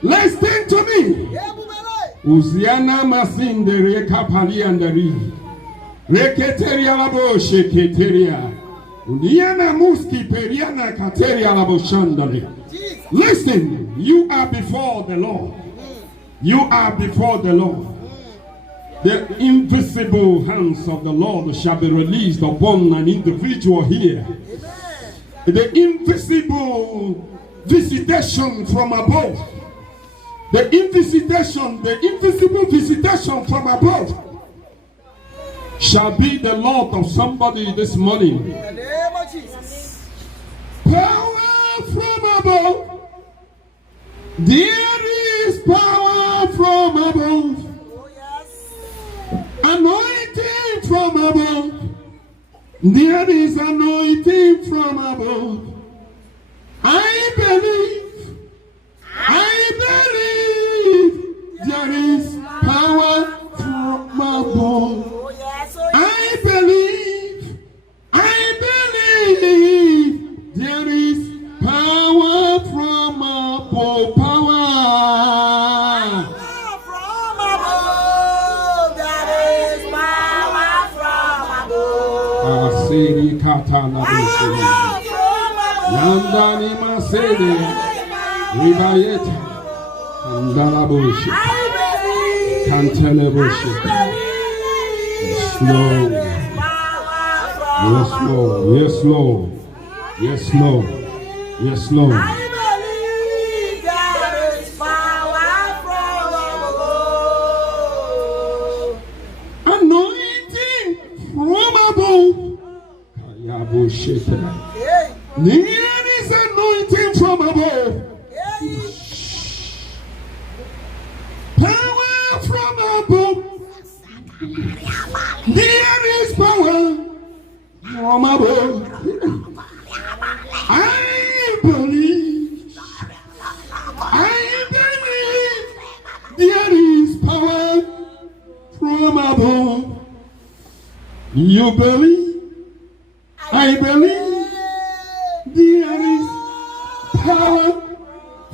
Listen to me. Uziana masindere kapaliandari. Reketeria labo sheketeria. Uniana muski periana kateria labo shandari. Listen, you are before the Lord. You are before the Lord. The invisible hands of the Lord shall be released upon an individual here. The invisible visitation from above. The invisible visitation from above shall be the Lord of somebody this morning. In the name of Jesus. Power from above. There is power from above. Oh, yes. Anointing from above. There is anointing from above. I believe there is power from above. Oh, yes. Oh, yes. I believe there is power maseri kata la boshe. Yandani maseri ribayeta andala boshe. Kantele boshe. Yes, Lord. Yes, Lord. Yes, Lord. Yes, Lord. Yes, Lord. I believe there is power from above. Anointing from above. Kayabo shekera. There is anointing from above. Power from above. There is power from above. I believe there is power from above. You believe? I believe there is power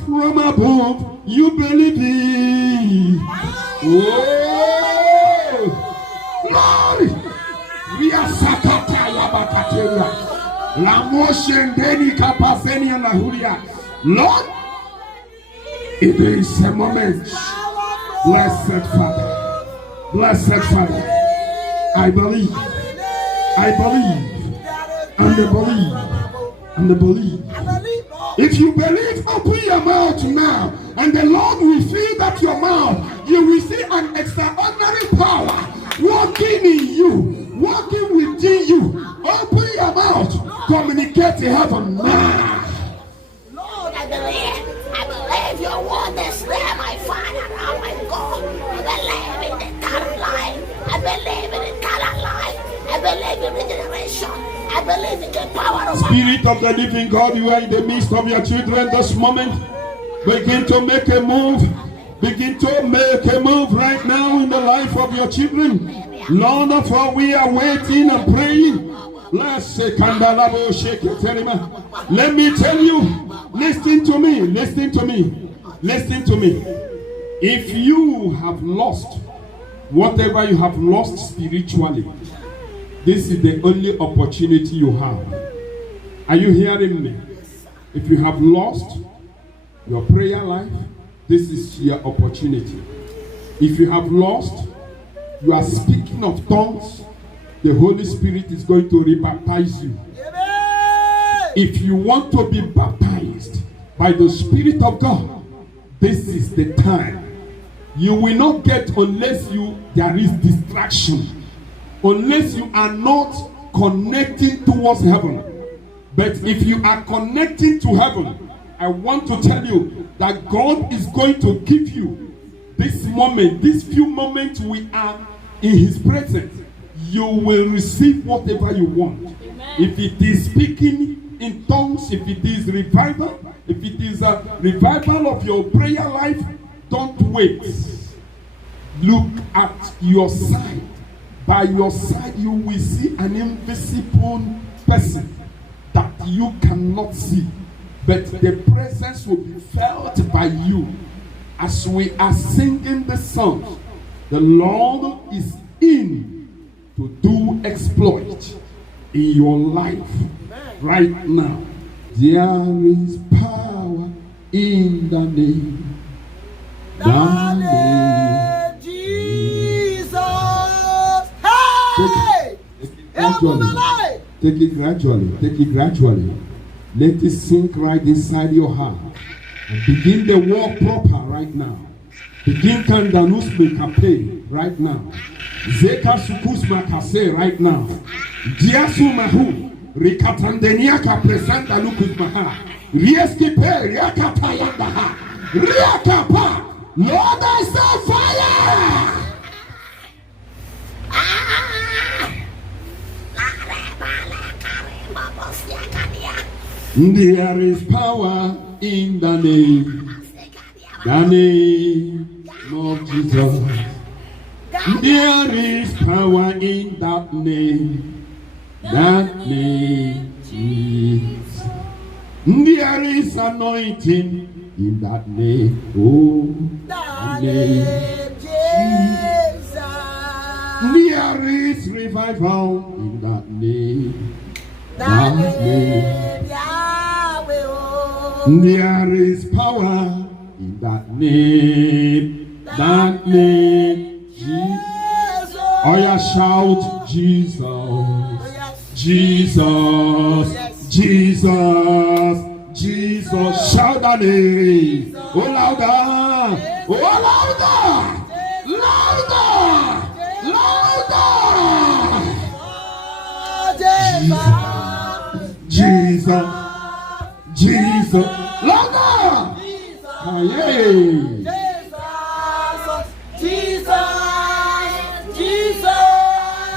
from above. You believe it? Oh, Lord, we are sakata labakateria. La motion deni kapaseni and lahuria. Lord, it is a moment. Blessed Father, blessed Father, I believe, and I believe. If you believe, open your mouth now, and the Lord will fill that your mouth. You will see an extraordinary power working in you, working within you. Open your mouth, communicate to heaven now. Lord, I believe your word is there, my Father, oh my God. I believe in the eternal life. I believe in eternal life. I believe in regeneration. I believe in the power of Spirit of the living God, you are in the midst of your children this moment. Begin to make a move. Begin to make a move right now in the life of your children. Lord, for we are waiting and praying. Let me tell you, listen to me. If you have lost whatever you have lost spiritually, this is the only opportunity you have. Are you hearing me? If you have lost your prayer life, this is your opportunity. If you have lost, you are speaking of tongues, the Holy Spirit is going to rebaptize you. If you want to be baptized by the Spirit of God, this is the time. You will not get unless there is distraction, unless you are not connecting towards heaven. But if you are connecting to heaven, I want to tell you that God is going to give you this moment, these few moments we are in His presence. You will receive whatever you want. Amen. If it is speaking in tongues, if it is revival, if it is a revival of your prayer life, don't wait. Look at your side. By your side, you will see an invisible person that you cannot see. But the presence will be felt by you. As we are singing the song, the Lord is in to do exploit in your life right now. There is power in the name. The name Jesus. Hey! Take it gradually. Let it sink right inside your heart. And begin the walk proper right now. Begin Kandanus Mekape right now. Zeka Sukus Makase right now. Diasu Mahu. Rikatandeniaka presenta Lukus Maha. Rieskipe Riakata Yandaha. Riakapa. Lord, I saw fire. There is power in the name of Jesus. There is power in that name Jesus. There is anointing in that name, oh, that name Jesus. There is revival in that name. That name, Yahweh, oh. There is power in that name. That name. Yes, Oh, yeah, shout Jesus. Jesus. Jesus. Jesus. Shout that name. Oh, louder. Oh, louder. Louder. Jesus. Jesus. Louder. Aye.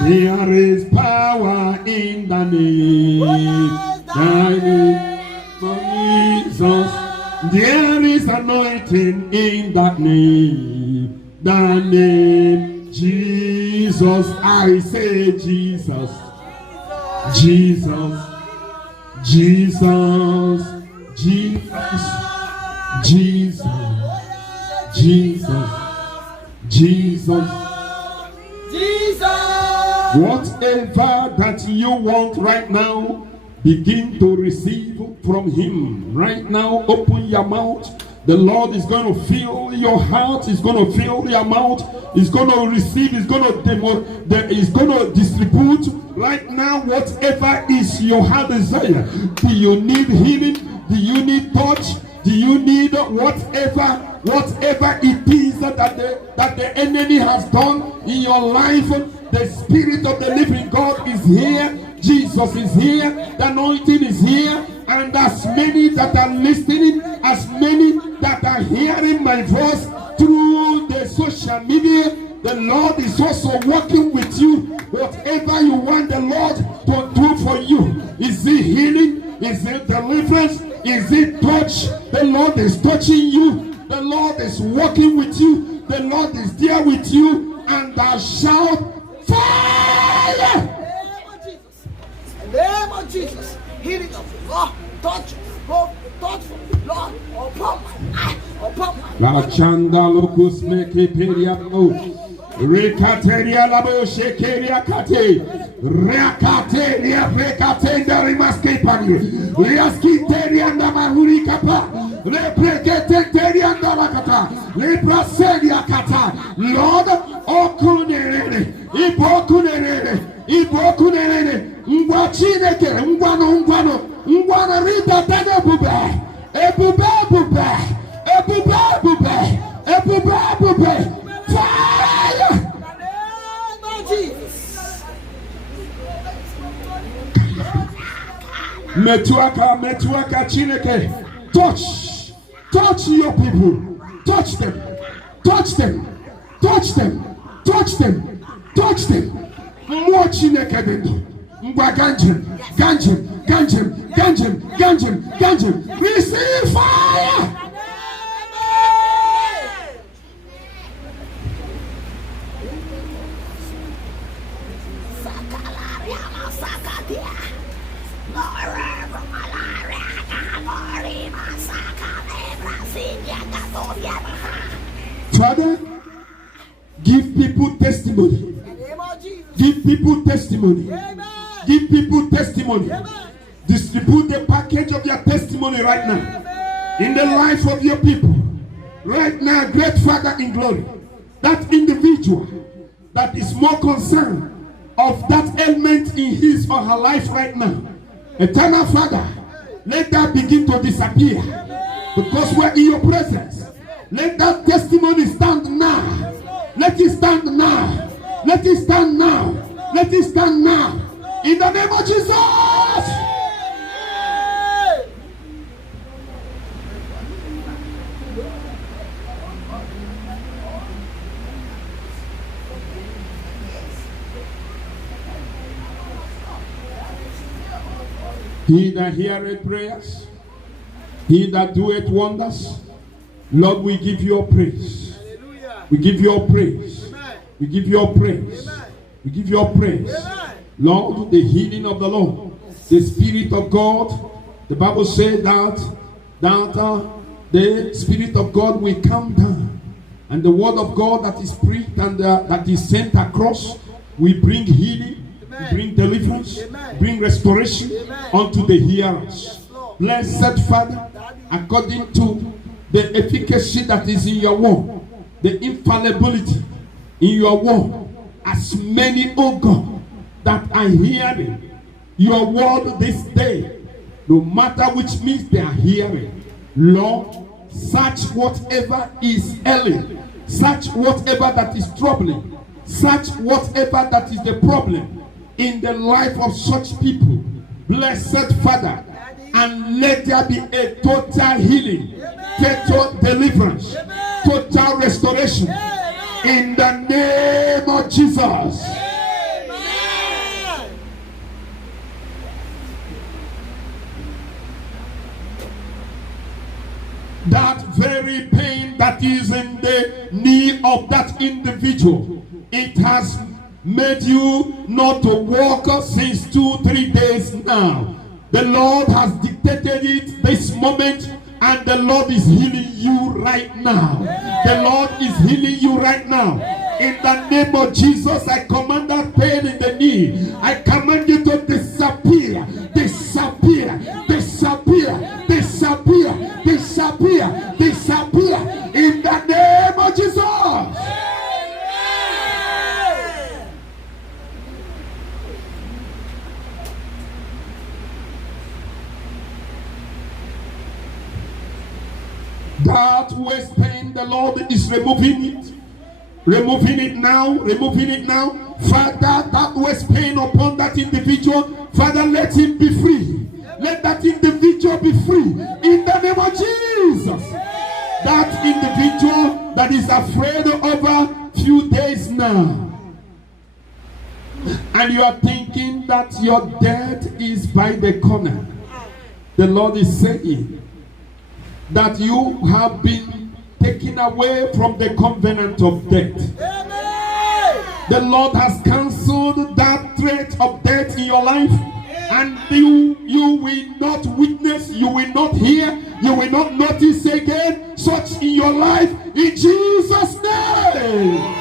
There is power in the name. The name of Jesus. There is anointing in that name. The name Jesus. I say Jesus. Jesus. Jesus. Jesus. Jesus. Jesus. Jesus. Whatever that you want right now, begin to receive from Him. Right now, open your mouth. The Lord is going to fill your heart. He's going to fill your mouth. He's going to receive. He's going to distribute. Right now, whatever is your heart desire. Do you need healing? Do you need touch? Do you need whatever it is that the enemy has done in your life? The Spirit of the living God is here. Jesus is here. The anointing is here. And as many that are listening, as many that are hearing my voice through the social media, the Lord is also working with you. Whatever you want the Lord to do for you. Is it healing? Is it deliverance? Is it touch? The Lord is touching you. The Lord is working with you. The Lord is there with you. And thou shalt fire! In the name of Jesus. Healing of the Lord. Touch from the Lord upon my life. Upon my life. Chanda locus meke periamo. Rekateria labo shekeria kate. Reakateria rekatenda rimaske pani. Riaskiteria ndamahuri kapa. Repreketeria ndabakata. Lepraseria kata. Lord, okunerere. Ibokunerere. Ngwa Chineke. Ngwano. Ngwana rita tene bube. Ebube. Fire! Metuaka Chineke. Touch your people. Touch them. More Chineke dendo. Ngwa ganjem. Receive fire! Father, give people testimony. Give people testimony. Give people testimony. Distribute the package of your testimony right now in the life of your people. Right now, great Father in glory, that individual that is more concerned of that ailment in his or her life right now, eternal Father, let that begin to disappear because we're in your presence. Let that testimony stand now. Let it stand now. Let it stand now. Let it stand now. In the name of Jesus. He that heareth prayers, he that doeth wonders, Lord, we give you praise. We give you praise. We give you praise. We give you praise. Lord, the healing of the Lord, the Spirit of God, the Bible says that the Spirit of God will come down, and the word of God that is preached and that is sent across will bring healing, Amen. bring deliverance, Amen. bring restoration Amen. unto the hearers. Yes, Lord. Blessed Father, according to the efficacy that is in your word, the infallibility in your word, as many, oh God, that are hearing your word this day, no matter which means they are hearing, Lord, search whatever is ailing, search whatever that is troubling, search whatever that is the problem in the life of such people. Blessed Father, and let there be a total healing, total deliverance, total restoration in the name of Jesus. That very pain that is in the knee of that individual, it has made you not to walk since 2-3 days now. The Lord has dictated it this moment, and the Lord is healing you right now. The Lord is healing you right now. In the name of Jesus, I command that pain in the knee. I command you to disappear, disappear, disappear, disappear, disappear, disappear. In the name of Jesus. That waist pain, the Lord is removing it. Removing it now, removing it now. Father, that waist pain upon that individual, Father, let him be free. Let that individual be free. In the name of Jesus. That individual that is afraid over few days now, and you are thinking that your death is by the corner, the Lord is saying that you have been taken away from the covenant of death. The Lord has cancelled that threat of death in your life, and you will not witness, you will not hear, you will not notice again such in your life, in Jesus' name.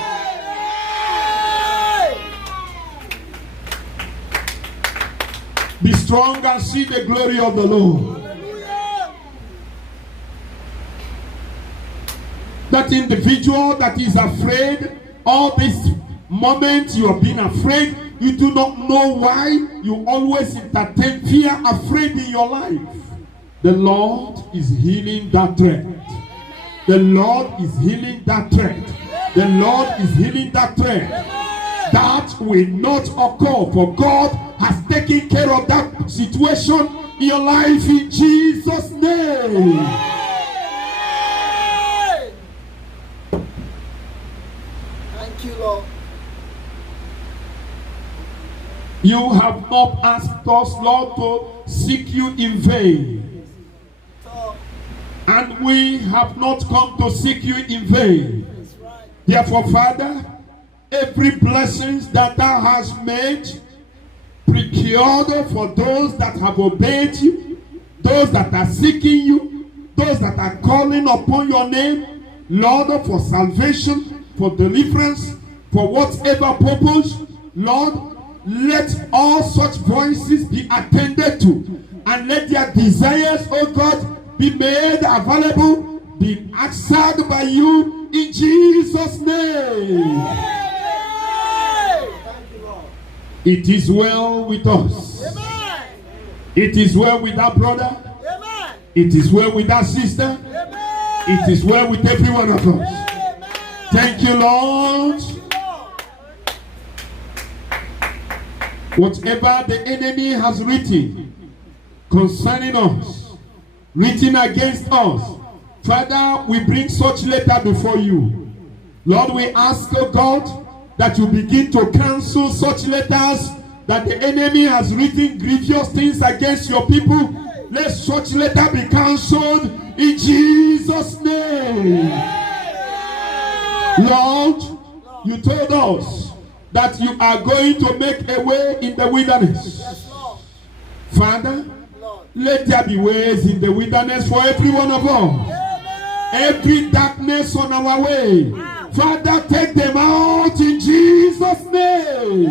Be strong and see the glory of the Lord. That individual that is afraid, all this moment you have been afraid, you do not know why, you always entertain fear, afraid in your life. The Lord is healing that threat. The Lord is healing that threat. The Lord is healing that threat. That will not occur, for God has taken care of that situation in your life in Jesus' name. You have not asked us, Lord, to seek you in vain. And we have not come to seek you in vain. Therefore, Father, every blessing that thou hast made, procured for those that have obeyed you, those that are seeking you, those that are calling upon your name, Lord, for salvation, for deliverance, for whatever purpose, Lord, let all such voices be attended to, and let their desires, oh God, be made available, be answered by you in Jesus' name. It is well with us. It is well with our brother. It is well with our sister. It is well with every one of us. Thank you, Lord. Whatever the enemy has written concerning us, written against us, Father, we bring such letter before you. Lord, we ask, oh God, that you begin to cancel such letters that the enemy has written grievous things against your people. Let such letter be cancelled in Jesus' name. Lord, you told us that you are going to make a way in the wilderness. Yes, Lord. Father, Lord. let there be ways in the wilderness for every one of us. Every darkness on our way, Father, take them out in Jesus' name.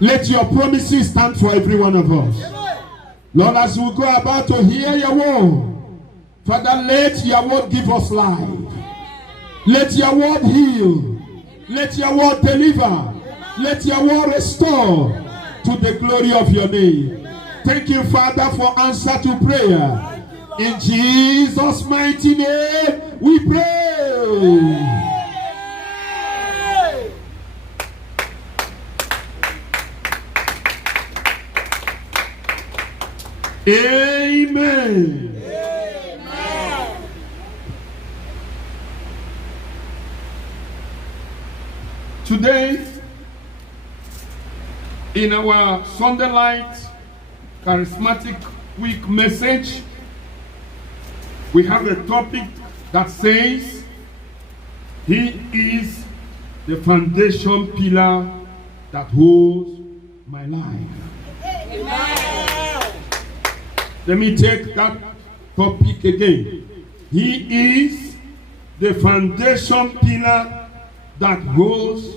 Let your promises stand for every one of us. Lord, as we go about to hear your word, Father, let your word give us life. Let your word heal. Let your word deliver. Let your word restore to the glory of your name. Thank you, Father, for answer to prayer. In Jesus' mighty name, we pray. Amen. Today, in our Sunday Light Charismatic Week message, we have a topic that says, He is the foundation pillar that holds my life. Amen. Let me take that topic again. He is the foundation pillar that holds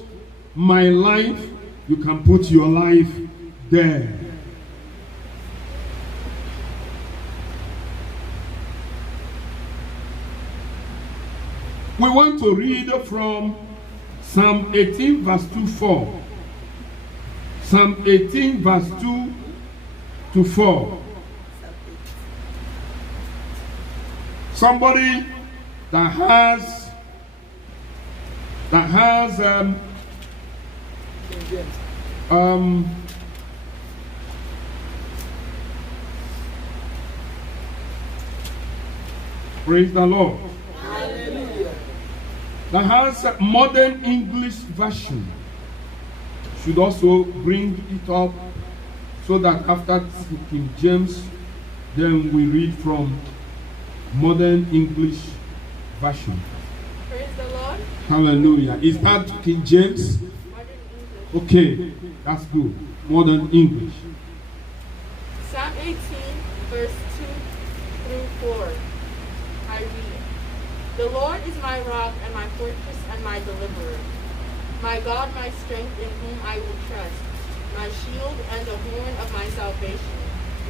my life. You can put your life there. We want to read from Psalm 18 verse 2-4. Psalm 18 verse 2-4. Somebody that has praise the Lord. Hallelujah. That has a modern English version should also bring it up so that after King James, then we read from modern English version. Praise the Lord. Hallelujah. Is that King James? Modern English. Okay, that's good. Modern English. Psalm 18, verse 2-4. I read. The Lord is my rock and my fortress and my deliverer. My God, my strength in whom I will trust. My shield and the horn of my salvation.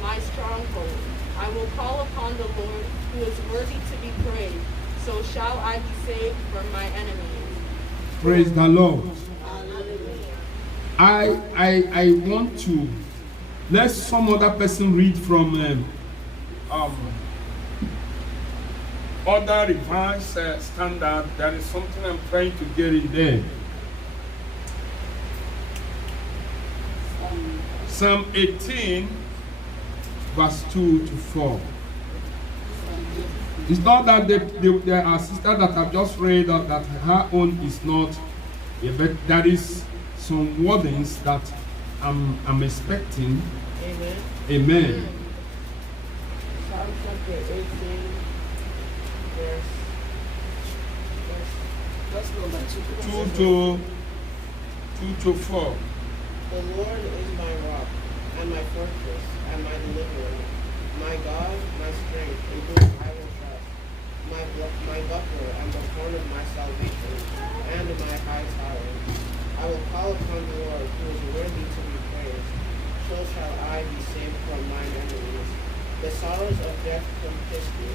My stronghold. I will call upon the Lord, who is worthy to be praised. So shall I be saved from my enemies. Praise the Lord. Hallelujah. I want to let some other person read from other revised standard. There is something I'm trying to get in there. Psalm 18 verse 2-4. It's not that there are sisters that have just read that her own is not, but there is some wordings that I'm expecting. Amen. Amen. Psalm chapter 18, Let's go back to 2-4. The Lord is my rock and my fortress and my deliverer, my God, my strength, in whom I will trust, my buckler and the horn of my salvation, and my high tower. I will call upon the Lord, who is worthy to be praised. So shall I be saved from mine enemies. The sorrows of death compassed me,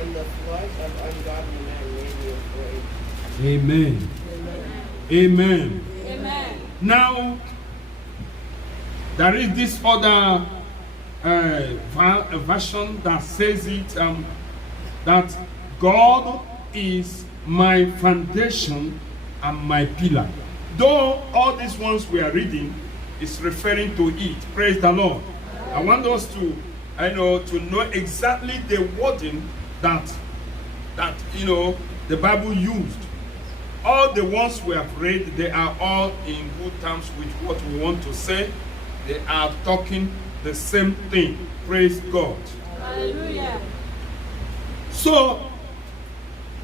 and the floods of ungodly men made me afraid. Amen. Amen. Amen. Now, there is this other version that says it that God is my foundation and my pillar. Though all these ones we are reading is referring to it. Praise the Lord. I want us to know exactly the wording that the Bible used. All the ones we have read, they are all in good terms with what we want to say. They are talking the same thing. Praise God. Hallelujah. So,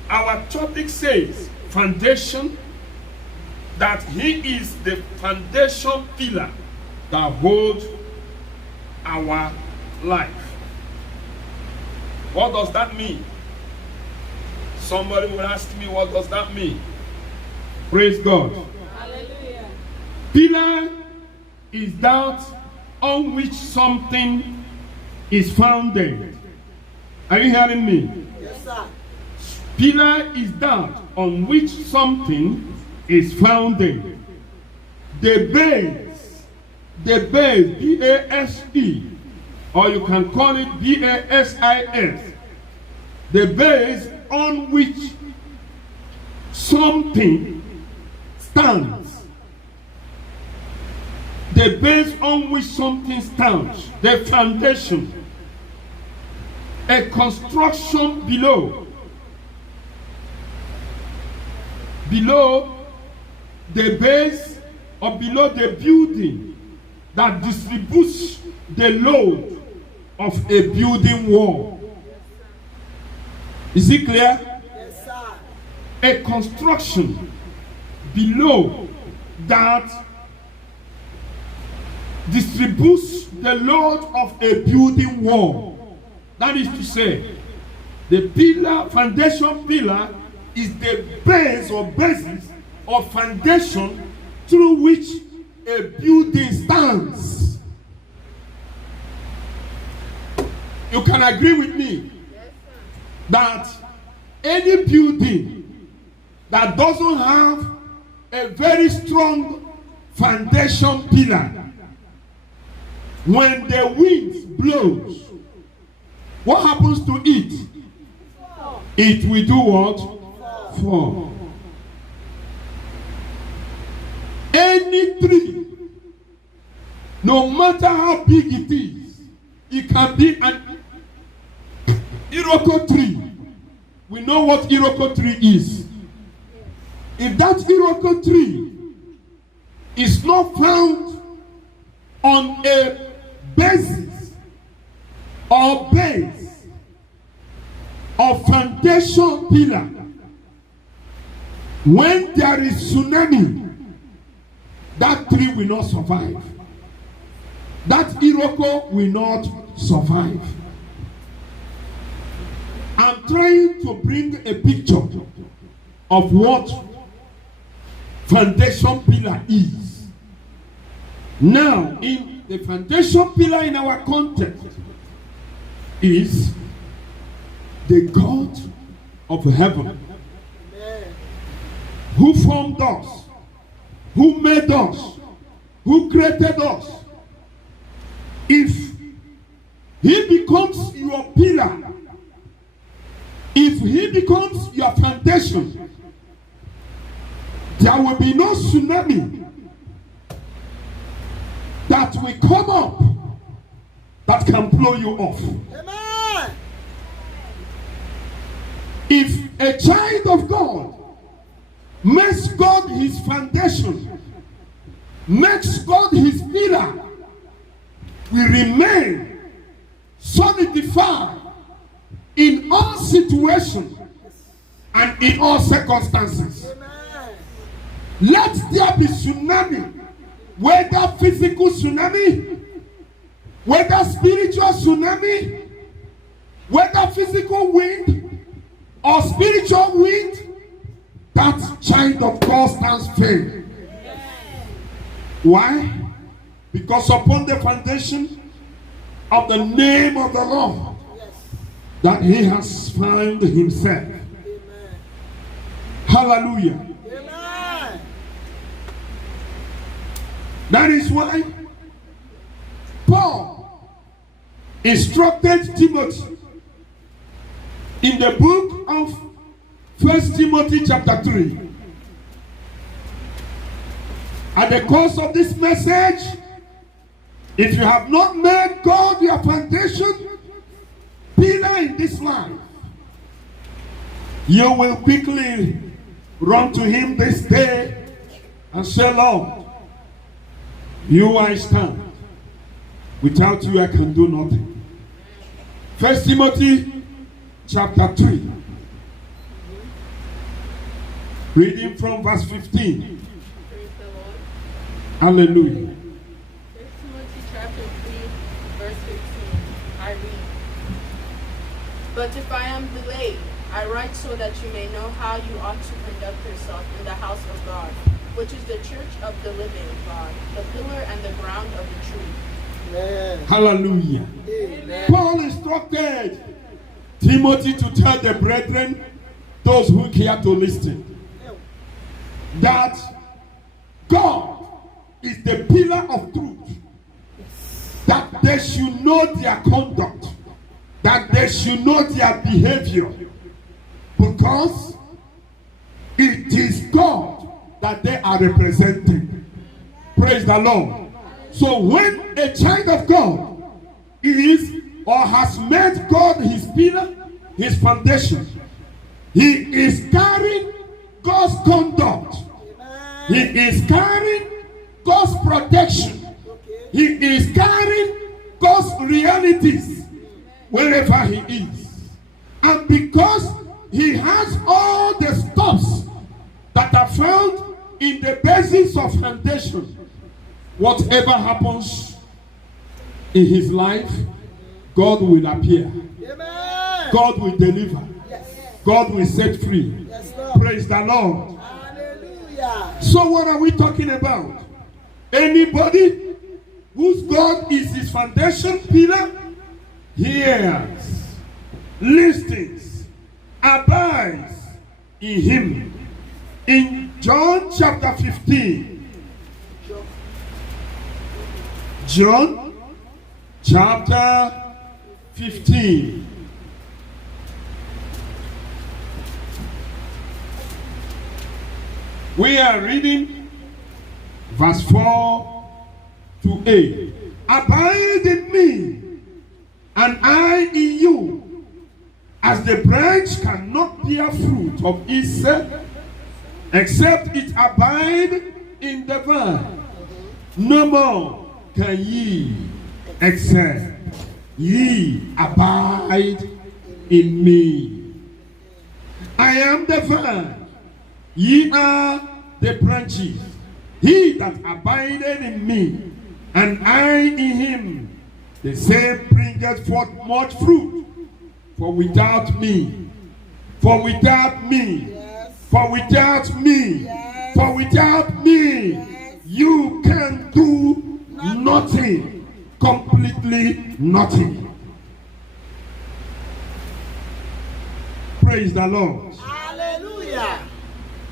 our topic says, foundation, that He is the foundation pillar that holds our life. What does that mean? Somebody will ask me, what does that mean? Praise God. Hallelujah. Pillar is that on which something is founded. Are you hearing me? Yes, sir. Pillar is that on which something is founded. The base, B-A-S-E, or you can call it B-A-S-I-S. The base on which something stands. The base on which something stands. The foundation. A construction below. Below the base or below the building that distributes the load of a building wall. Is it clear? Yes, sir. A construction below that distributes the load of a building wall. That is to say, the pillar, foundation pillar, is the base or basis or foundation through which a building stands. You can agree with me that any building that doesn't have a very strong foundation pillar, when the wind blows, what happens to it? It will do what? Fall. Any tree, no matter how big it is, it can be an Iroko tree. We know what Iroko tree is. If that Iroko tree is not found on a basis or base or foundation pillar, when there is tsunami, that tree will not survive. That Iroko will not survive. I'm trying to bring a picture of what foundation pillar is. Now, in the foundation pillar in our context is the God of heaven, who formed us, who made us, who created us. If he becomes your pillar, if he becomes your foundation, there will be no tsunami that will come up that can blow you off. Amen. If a child of God makes God his foundation, makes God his pillar, will remain solidified in all situations and in all circumstances. Amen. Let there be tsunami, whether physical tsunami, whether spiritual tsunami, whether physical wind or spiritual wind, that child of God stands firm. Why? Because upon the foundation of the name of the Lord, that he has found himself. Amen. Hallelujah. Amen. That is why Paul instructed Timothy in the book of 1 Timothy chapter 3. At the course of this message, if you have not made God your foundation, pillar in this life, you will quickly run to him this day and say, Lord, you I stand. Without you I can do nothing. 1 Timothy chapter 3. Reading from verse 15. Praise the Lord. Hallelujah. 1 Timothy chapter 3, verse 15. I read. But if I am delayed, I write so that you may know how you ought to conduct yourself in the house of God, which is the church of the living God, the pillar and the ground of the truth. Amen. Hallelujah. Amen. Paul instructed Timothy to tell the brethren, those who care to listen, that God is the pillar of truth, that they should know their conduct, that they should know their behavior, because it is God that they are representing. Praise the Lord. So when a child of God is or has made God his pillar, his foundation, he is carrying God's conduct. He is carrying God's protection. He is carrying God's realities wherever he is. And because he has all the stuffs that are found in the basis of foundation, whatever happens in his life, God will appear. Amen. God will deliver. Yes. God will set free. Yes, Lord. Praise the Lord. Hallelujah. So what are we talking about? Anybody whose God is his foundation pillar hears, listens, abides in him. In John chapter 15, John chapter 15. We are reading verse 4 to 8. Abide in me, and I in you, as the branch cannot bear fruit of itself, except it abide in the vine. No more can ye, except ye abide in me. I am the vine, ye are the branches. He that abideth in me, and I in him, the same bringeth forth much fruit. For without me, for without me, for without me, for without me, you can do nothing, completely nothing. Praise the Lord. Hallelujah.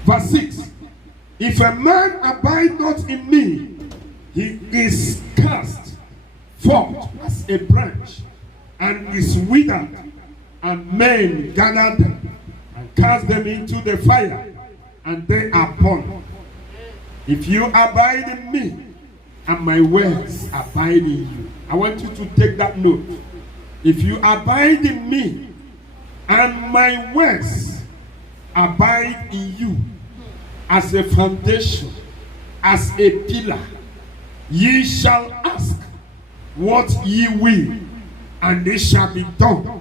Verse 6. If a man abide not in me, he is cast forth as a branch and is withered, and men gather them and cast them into the fire, and they are burned. If you abide in me, and my words abide in you. I want you to take that note. If you abide in me, and my words abide in you, as a foundation, as a pillar, ye shall ask what ye will, and it shall be done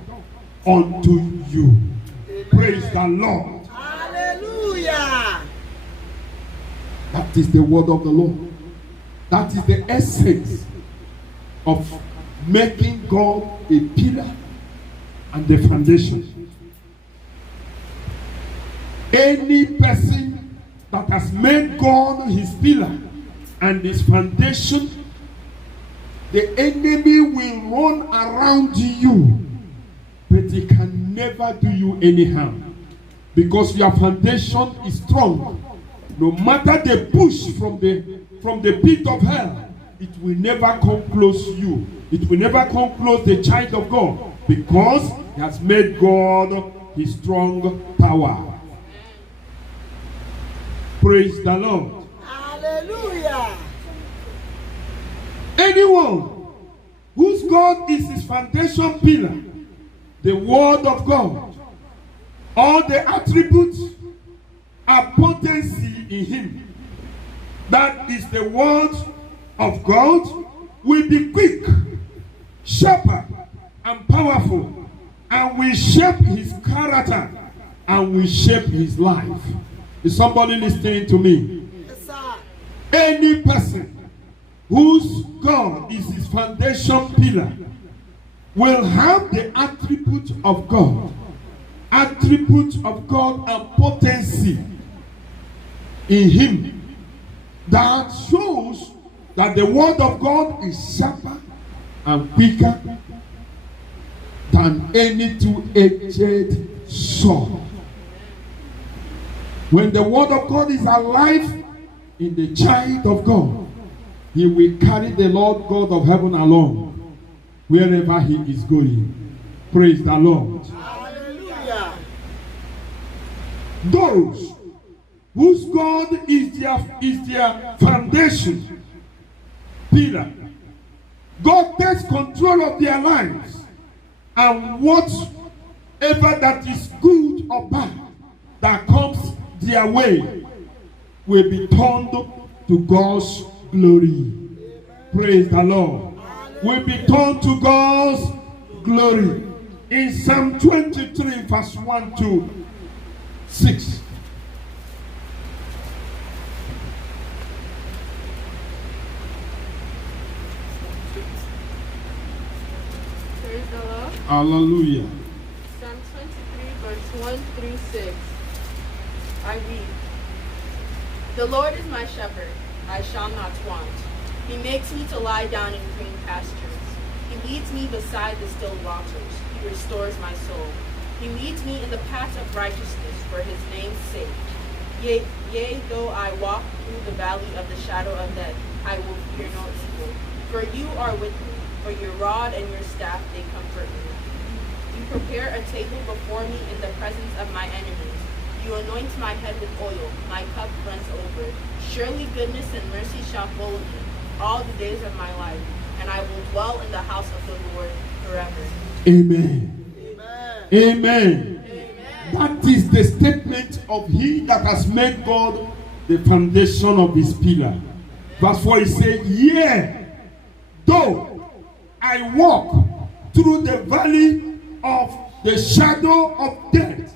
unto you. Amen. Praise the Lord. Hallelujah. That is the word of the Lord. That is the essence of making God a pillar and the foundation. Any person that has made God his pillar and his foundation, the enemy will run around you, but he can never do you any harm, because your foundation is strong. No matter the push from the pit of hell, it will never come close to you. It will never come close the child of God, because he has made God his strong tower. Praise the Lord. Hallelujah. Anyone whose God is his foundation pillar, the word of God, all the attributes are potency in him. That is the word of God, will be quick, sharper, and powerful, and will shape his character, and will shape his life. Is somebody listening to me? Yes, sir. Any person whose God is his foundation pillar will have the attribute of God and potency in him, that shows that the word of God is sharper and quicker than any two-edged sword. When the word of God is alive in the child of God, he will carry the Lord God of heaven along wherever he is going. Praise the Lord. Hallelujah. Those whose God is their foundation, pillar, God takes control of their lives, and whatever that is good or bad that comes their way will be turned to God's glory. Praise the Lord. Will be turned to God's glory. In Psalm 23, verse 1 to 6. Praise the Lord. Hallelujah. Psalm 23, verse 1 through 6. I read, The Lord is my shepherd, I shall not want. He makes me to lie down in green pastures. He leads me beside the still waters. He restores my soul. He leads me in the paths of righteousness for his name's sake. Yea, though I walk through the valley of the shadow of death, I will fear no evil. For you are with me, for your rod and your staff, they comfort me. You prepare a table before me in the presence of my enemies. You anoint my head with oil, my cup runs over. Surely goodness and mercy shall follow me all the days of my life, and I will dwell in the house of the Lord forever. Amen. Amen. Amen. That is the statement of he that has made God the foundation of his pillar. Verse 4, he said, Yea, though I walk through the valley of the shadow of death,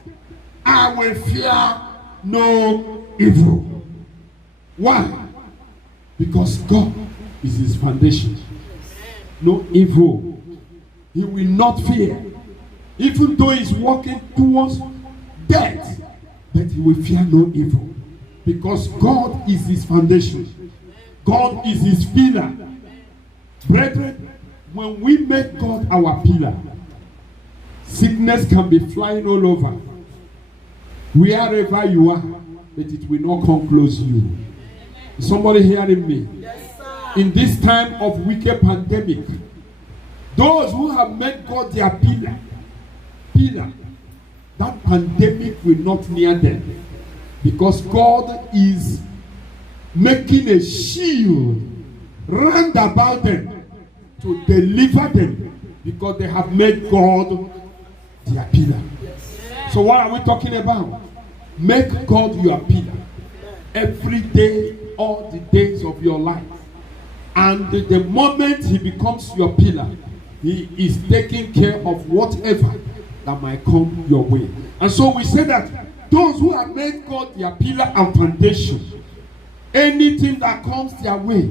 I will fear no evil. Why? Because God is his foundation. No evil. He will not fear. Even though he's walking towards death, but he will fear no evil. Because God is his foundation. God is his pillar. Brethren, when we make God our pillar, sickness can be flying all over. Wherever you are, but it will not come close to you. Is somebody hearing me? Yes, sir. In this time of wicked pandemic, those who have made God their pillar, that pandemic will not near them, because God is making a shield round about them to deliver them, because they have made God their pillar. So what are we talking about? Make God your pillar every day, all the days of your life. And the moment he becomes your pillar, he is taking care of whatever that might come your way. And so we say that those who have made God their pillar and foundation, anything that comes their way,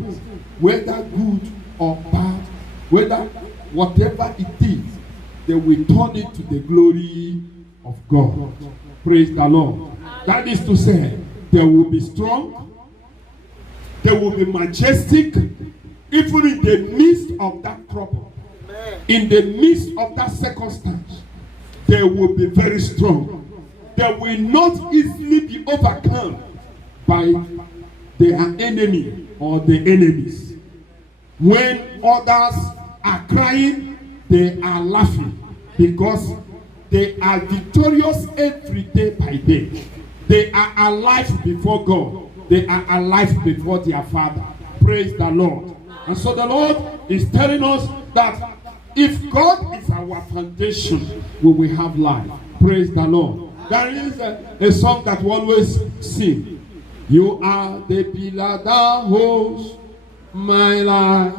whether good or bad, whether whatever it is, they will turn it to the glory of God. Praise the Lord. That is to say, they will be strong, they will be majestic, even in the midst of that trouble, in the midst of that circumstance. They will be very strong. They will not easily be overcome by their enemy or the enemies. When others are crying, they are laughing, because they are victorious every day by day. They are alive before God. They are alive before their Father. Praise the Lord. And so the Lord is telling us that if God is our foundation, we will have life. Praise the Lord. There is a song that we always sing. You are the pillar that holds my life.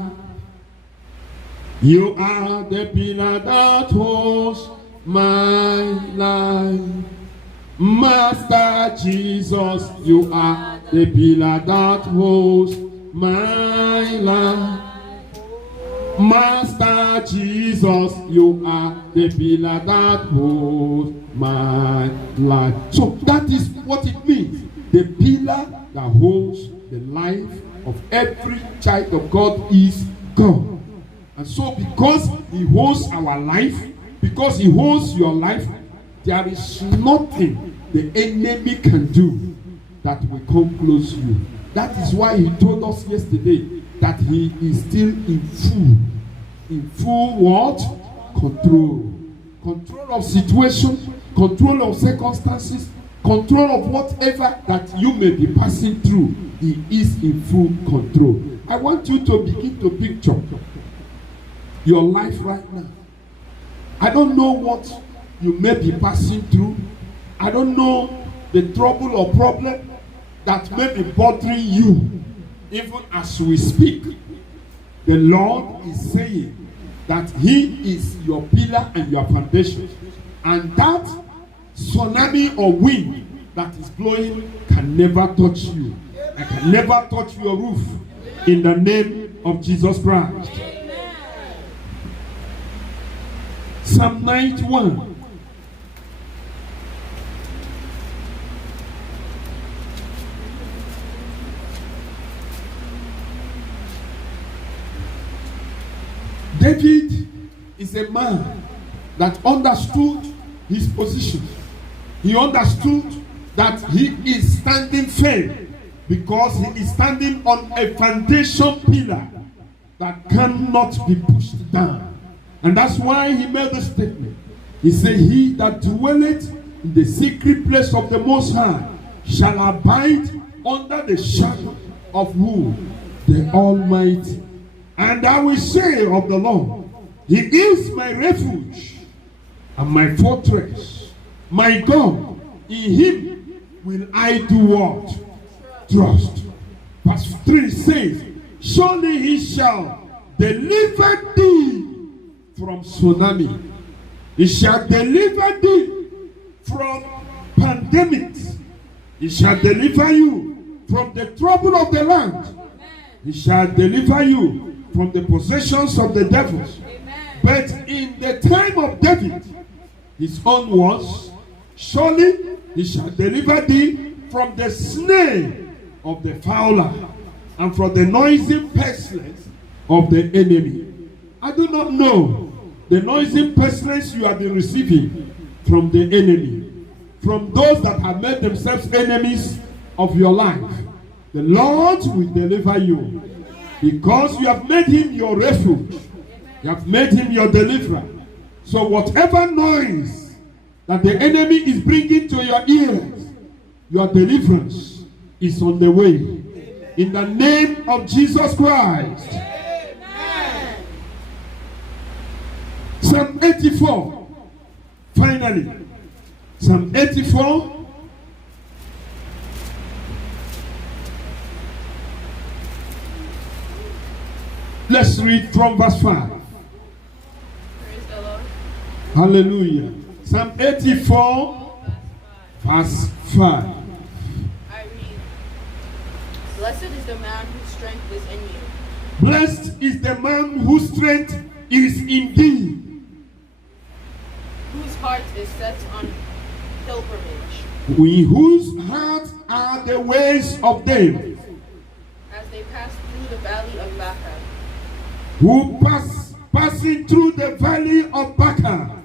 You are the pillar that holds my life. Master Jesus, you are the pillar that holds my life. Master Jesus, you are the pillar that holds my life. So that is what it means. The pillar that holds the life of every child of God is God. And so because he holds our life, because he holds your life, there is nothing the enemy can do that will come close to you. That is why he told us yesterday that he is still in full what? Control. Control of situation, control of circumstances, control of whatever that you may be passing through. He is in full control. I want you to begin to picture your life right now. I don't know what you may be passing through. I don't know the trouble or problem that may be bothering you. Even as we speak, the Lord is saying that he is your pillar and your foundation. And that tsunami or wind that is blowing can never touch you. And can never touch your roof. In the name of Jesus Christ. Psalm 91. David is a man that understood his position. He understood that he is standing firm because he is standing on a foundation pillar that cannot be pushed down. And that's why he made the statement. He said, he that dwelleth in the secret place of the Most High shall abide under the shadow of who? The Almighty. And I will say of the Lord, he is my refuge and my fortress, my God. In him will I do what? Trust. Verse 3 says, surely he shall deliver thee from tsunami. He shall deliver thee from pandemics. He shall deliver you from the trouble of the land. He shall deliver you from the possessions of the devils. But in the time of David, his own was, surely he shall deliver thee from the snare of the fowler and from the noisy pestilence of the enemy. I do not know the noisy pestilence you have been receiving from the enemy, from those that have made themselves enemies of your life. The Lord will deliver you because you have made him your refuge. You have made him your deliverer. So whatever noise that the enemy is bringing to your ears, your deliverance is on the way. In the name of Jesus Christ. Amen. Psalm 84. Finally. Psalm 84. Let's read from verse 5. Praise the Lord. Hallelujah. Psalm 84, verse 5. I read, blessed is the man whose strength is in you. Blessed is the man whose strength is in thee. Whose heart is set on pilgrimage. In whose heart are the ways of them. As they pass through the valley of Baca. Who passing through the valley of Baca.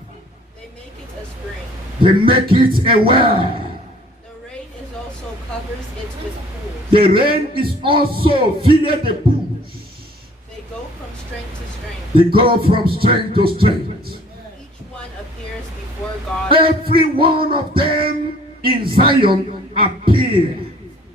They make it a spring. They make it a well. The rain is also covers it with pools. The rain is also filled the pools. They go from strength to strength. They go from strength to strength. Each one appears before God. Every one of them in Zion appear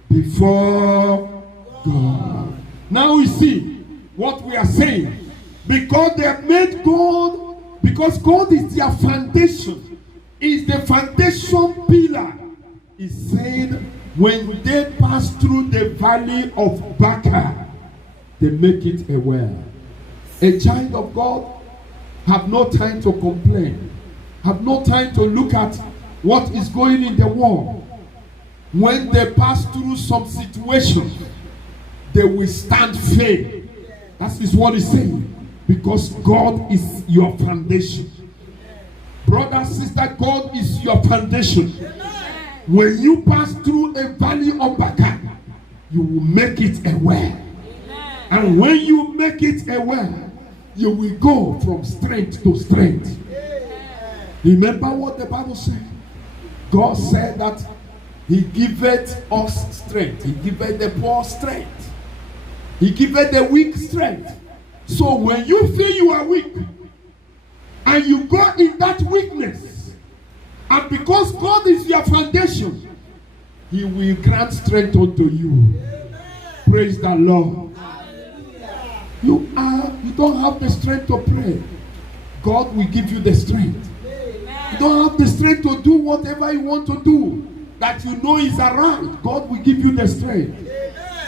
before God. Now we see what we are saying. Because they have made God, because God is their foundation, is the foundation pillar. He said, when they pass through the valley of Baca, they make it a well. A child of God have no time to complain, have no time to look at what is going in the world. When they pass through some situation, they will stand firm. That is what he's saying. Because God is your foundation. Brother, sister, God is your foundation. When you pass through a valley of Baca, you will make it a well. And when you make it a well, you will go from strength to strength. Remember what the Bible said? God said that He giveth us strength. He giveth the poor strength. He giveth the weak strength. So when you feel you are weak, and you go in that weakness, and because God is your foundation, He will grant strength unto you. Praise the Lord. You don't have the strength to pray. God will give you the strength. You don't have the strength to do whatever you want to do that you know is around. God will give you the strength.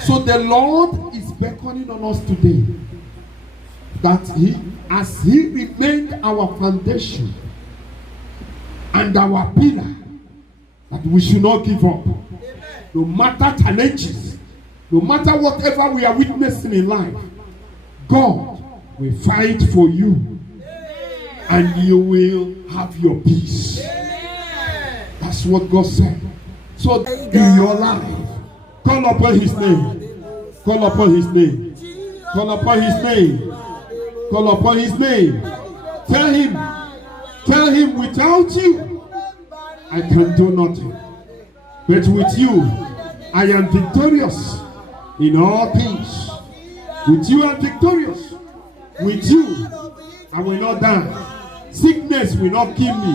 So the Lord is beckoning on us today that as He remained our foundation and our pillar, that we should not give up. No matter challenges, no matter whatever we are witnessing in life, God will fight for you and you will have your peace. That's what God said. So in your life, call upon His name. Call upon His name. Call upon His name. Call upon His name. Tell Him, without you, I can do nothing. But with you, I am victorious in all things. With you, I am victorious. With you, I will not die. Sickness will not kill me.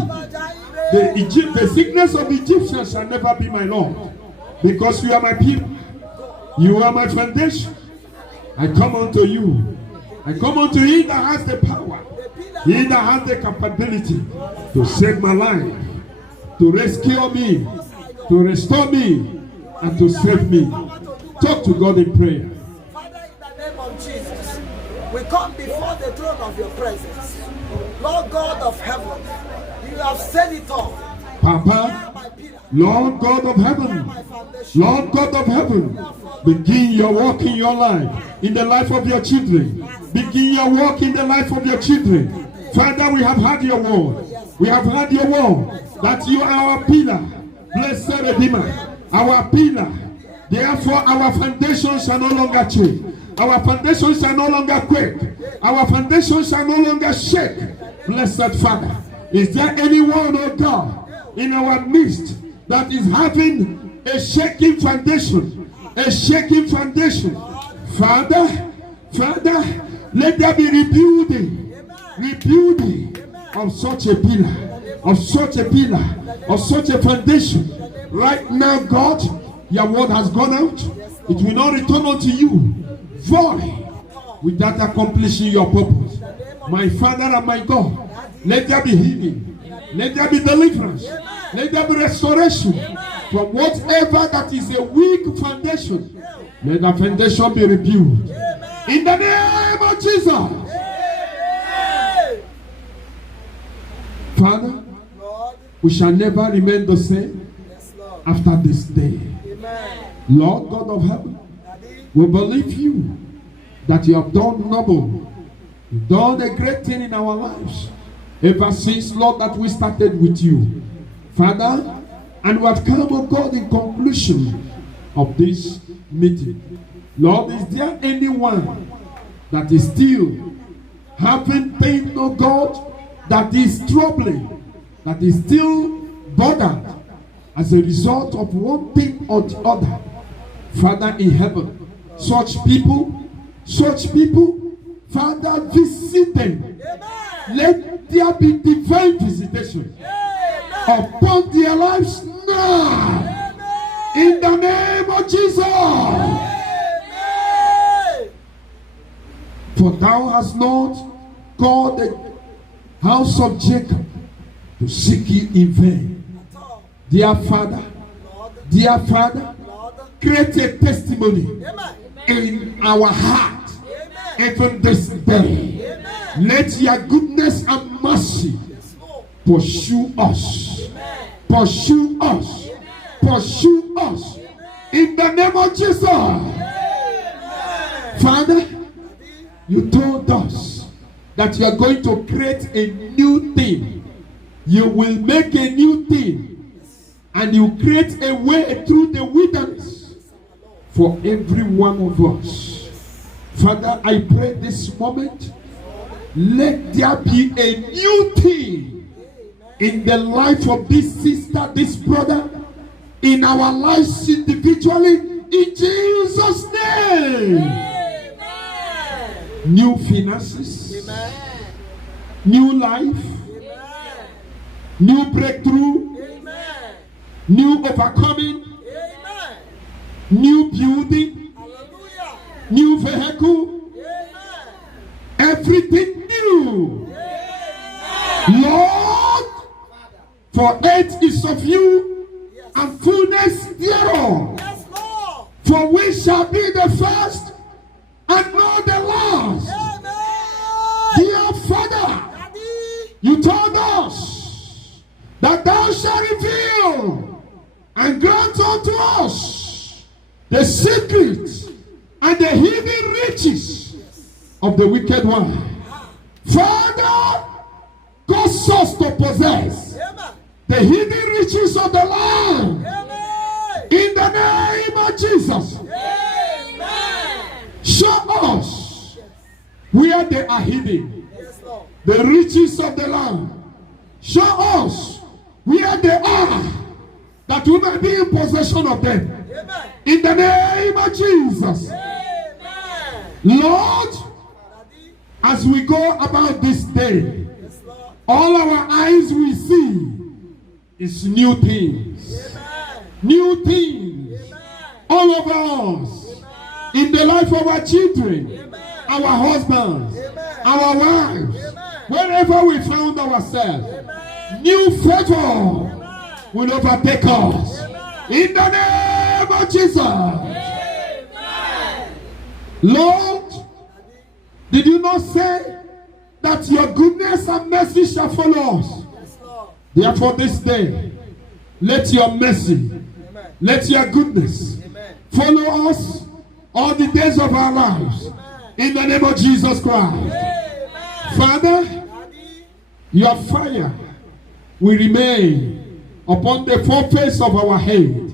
The sickness of the Egyptians shall never be my Lord. Because you are my people. You are my foundation. I come unto you. I come unto He that has the power. He that has the capability to save my life, to rescue me, to restore me, and to save me. Talk to God in prayer. Father, in the name of Jesus, we come before the throne of your presence. Lord God of heaven, you have said it all. Papa, Lord God of heaven, Lord God of heaven, begin your work in your life, in the life of your children. Begin your work in the life of your children. Father, we have heard your word. We have heard your word that you are our pillar, blessed Redeemer, our pillar. Therefore, our foundation shall no longer change. Our foundation shall no longer quake. Our foundation shall no longer shake. Blessed Father, is there anyone, oh God, in our midst that is having a shaking foundation? A shaking foundation. Father, let there be rebuilding of such a pillar, of such a foundation. Right now, God, your word has gone out. It will not return unto you void without accomplishing your purpose. My Father and my God, let there be healing, let there be deliverance, let there be restoration from whatever that is a weak foundation. Let the foundation be rebuilt in the name of Jesus. Father, we shall never remain the same after this day. Lord God of heaven, we believe you that you have done noble. You've done a great thing in our lives ever since, Lord, that we started with you, Father. And we have come, oh God, in conclusion of this meeting. Lord, is there anyone that is still having pain, oh God, that is troubling, that is still bothered as a result of one thing or the other? Father in heaven, such people, Father, visit them. Let there be divine visitation upon their lives now. In the name of Jesus. For thou hast not called the house of Jacob to seek you in vain. Dear Father, create a testimony in our heart even this day. Let your goodness and mercy pursue us. Pursue us. Pursue us. In the name of Jesus. Father, you told us that you are going to create a new thing. You will make a new thing. And you create a way through the wilderness for every one of us. Father, I pray this moment, let there be a new thing in the life of this sister, this brother, in our lives individually, in Jesus' name. Amen. New finances, Amen. new life, Amen. new breakthrough, Amen. new overcoming, Amen. new building, Hallelujah. new vehicle, Amen. everything new. Amen. Lord, for earth is of you and fullness thereof. Yes, Lord. For we shall be the first and not the last. Amen. Dear Father, Daddy. you told us that thou shalt reveal and grant unto us the secret and the hidden riches of the wicked one. Father, cause us to possess Amen. the hidden riches of the land Amen. in the name of Jesus. Amen. Show us where they are hidden, Yes, Lord. the riches of the land. Show us where they are, that we may be in possession of them. Amen. In the name of Jesus. Amen. Lord, Daddy. as we go about this day, Yes, Lord. all our eyes will see is new things. Amen. New things Amen. all over us. In the life of our children, Amen. our husbands, Amen. our wives, Amen. wherever we found ourselves, Amen. new favor Amen. will overtake us. Amen. In the name of Jesus. Amen. Lord, did you not say that your goodness and mercy shall follow us? Yes, Lord. Therefore, this day, let your mercy, Amen. let your goodness Amen. follow us all the days of our lives. In the name of Jesus Christ. Amen. Father, Daddy. your fire will remain upon the four face of our head.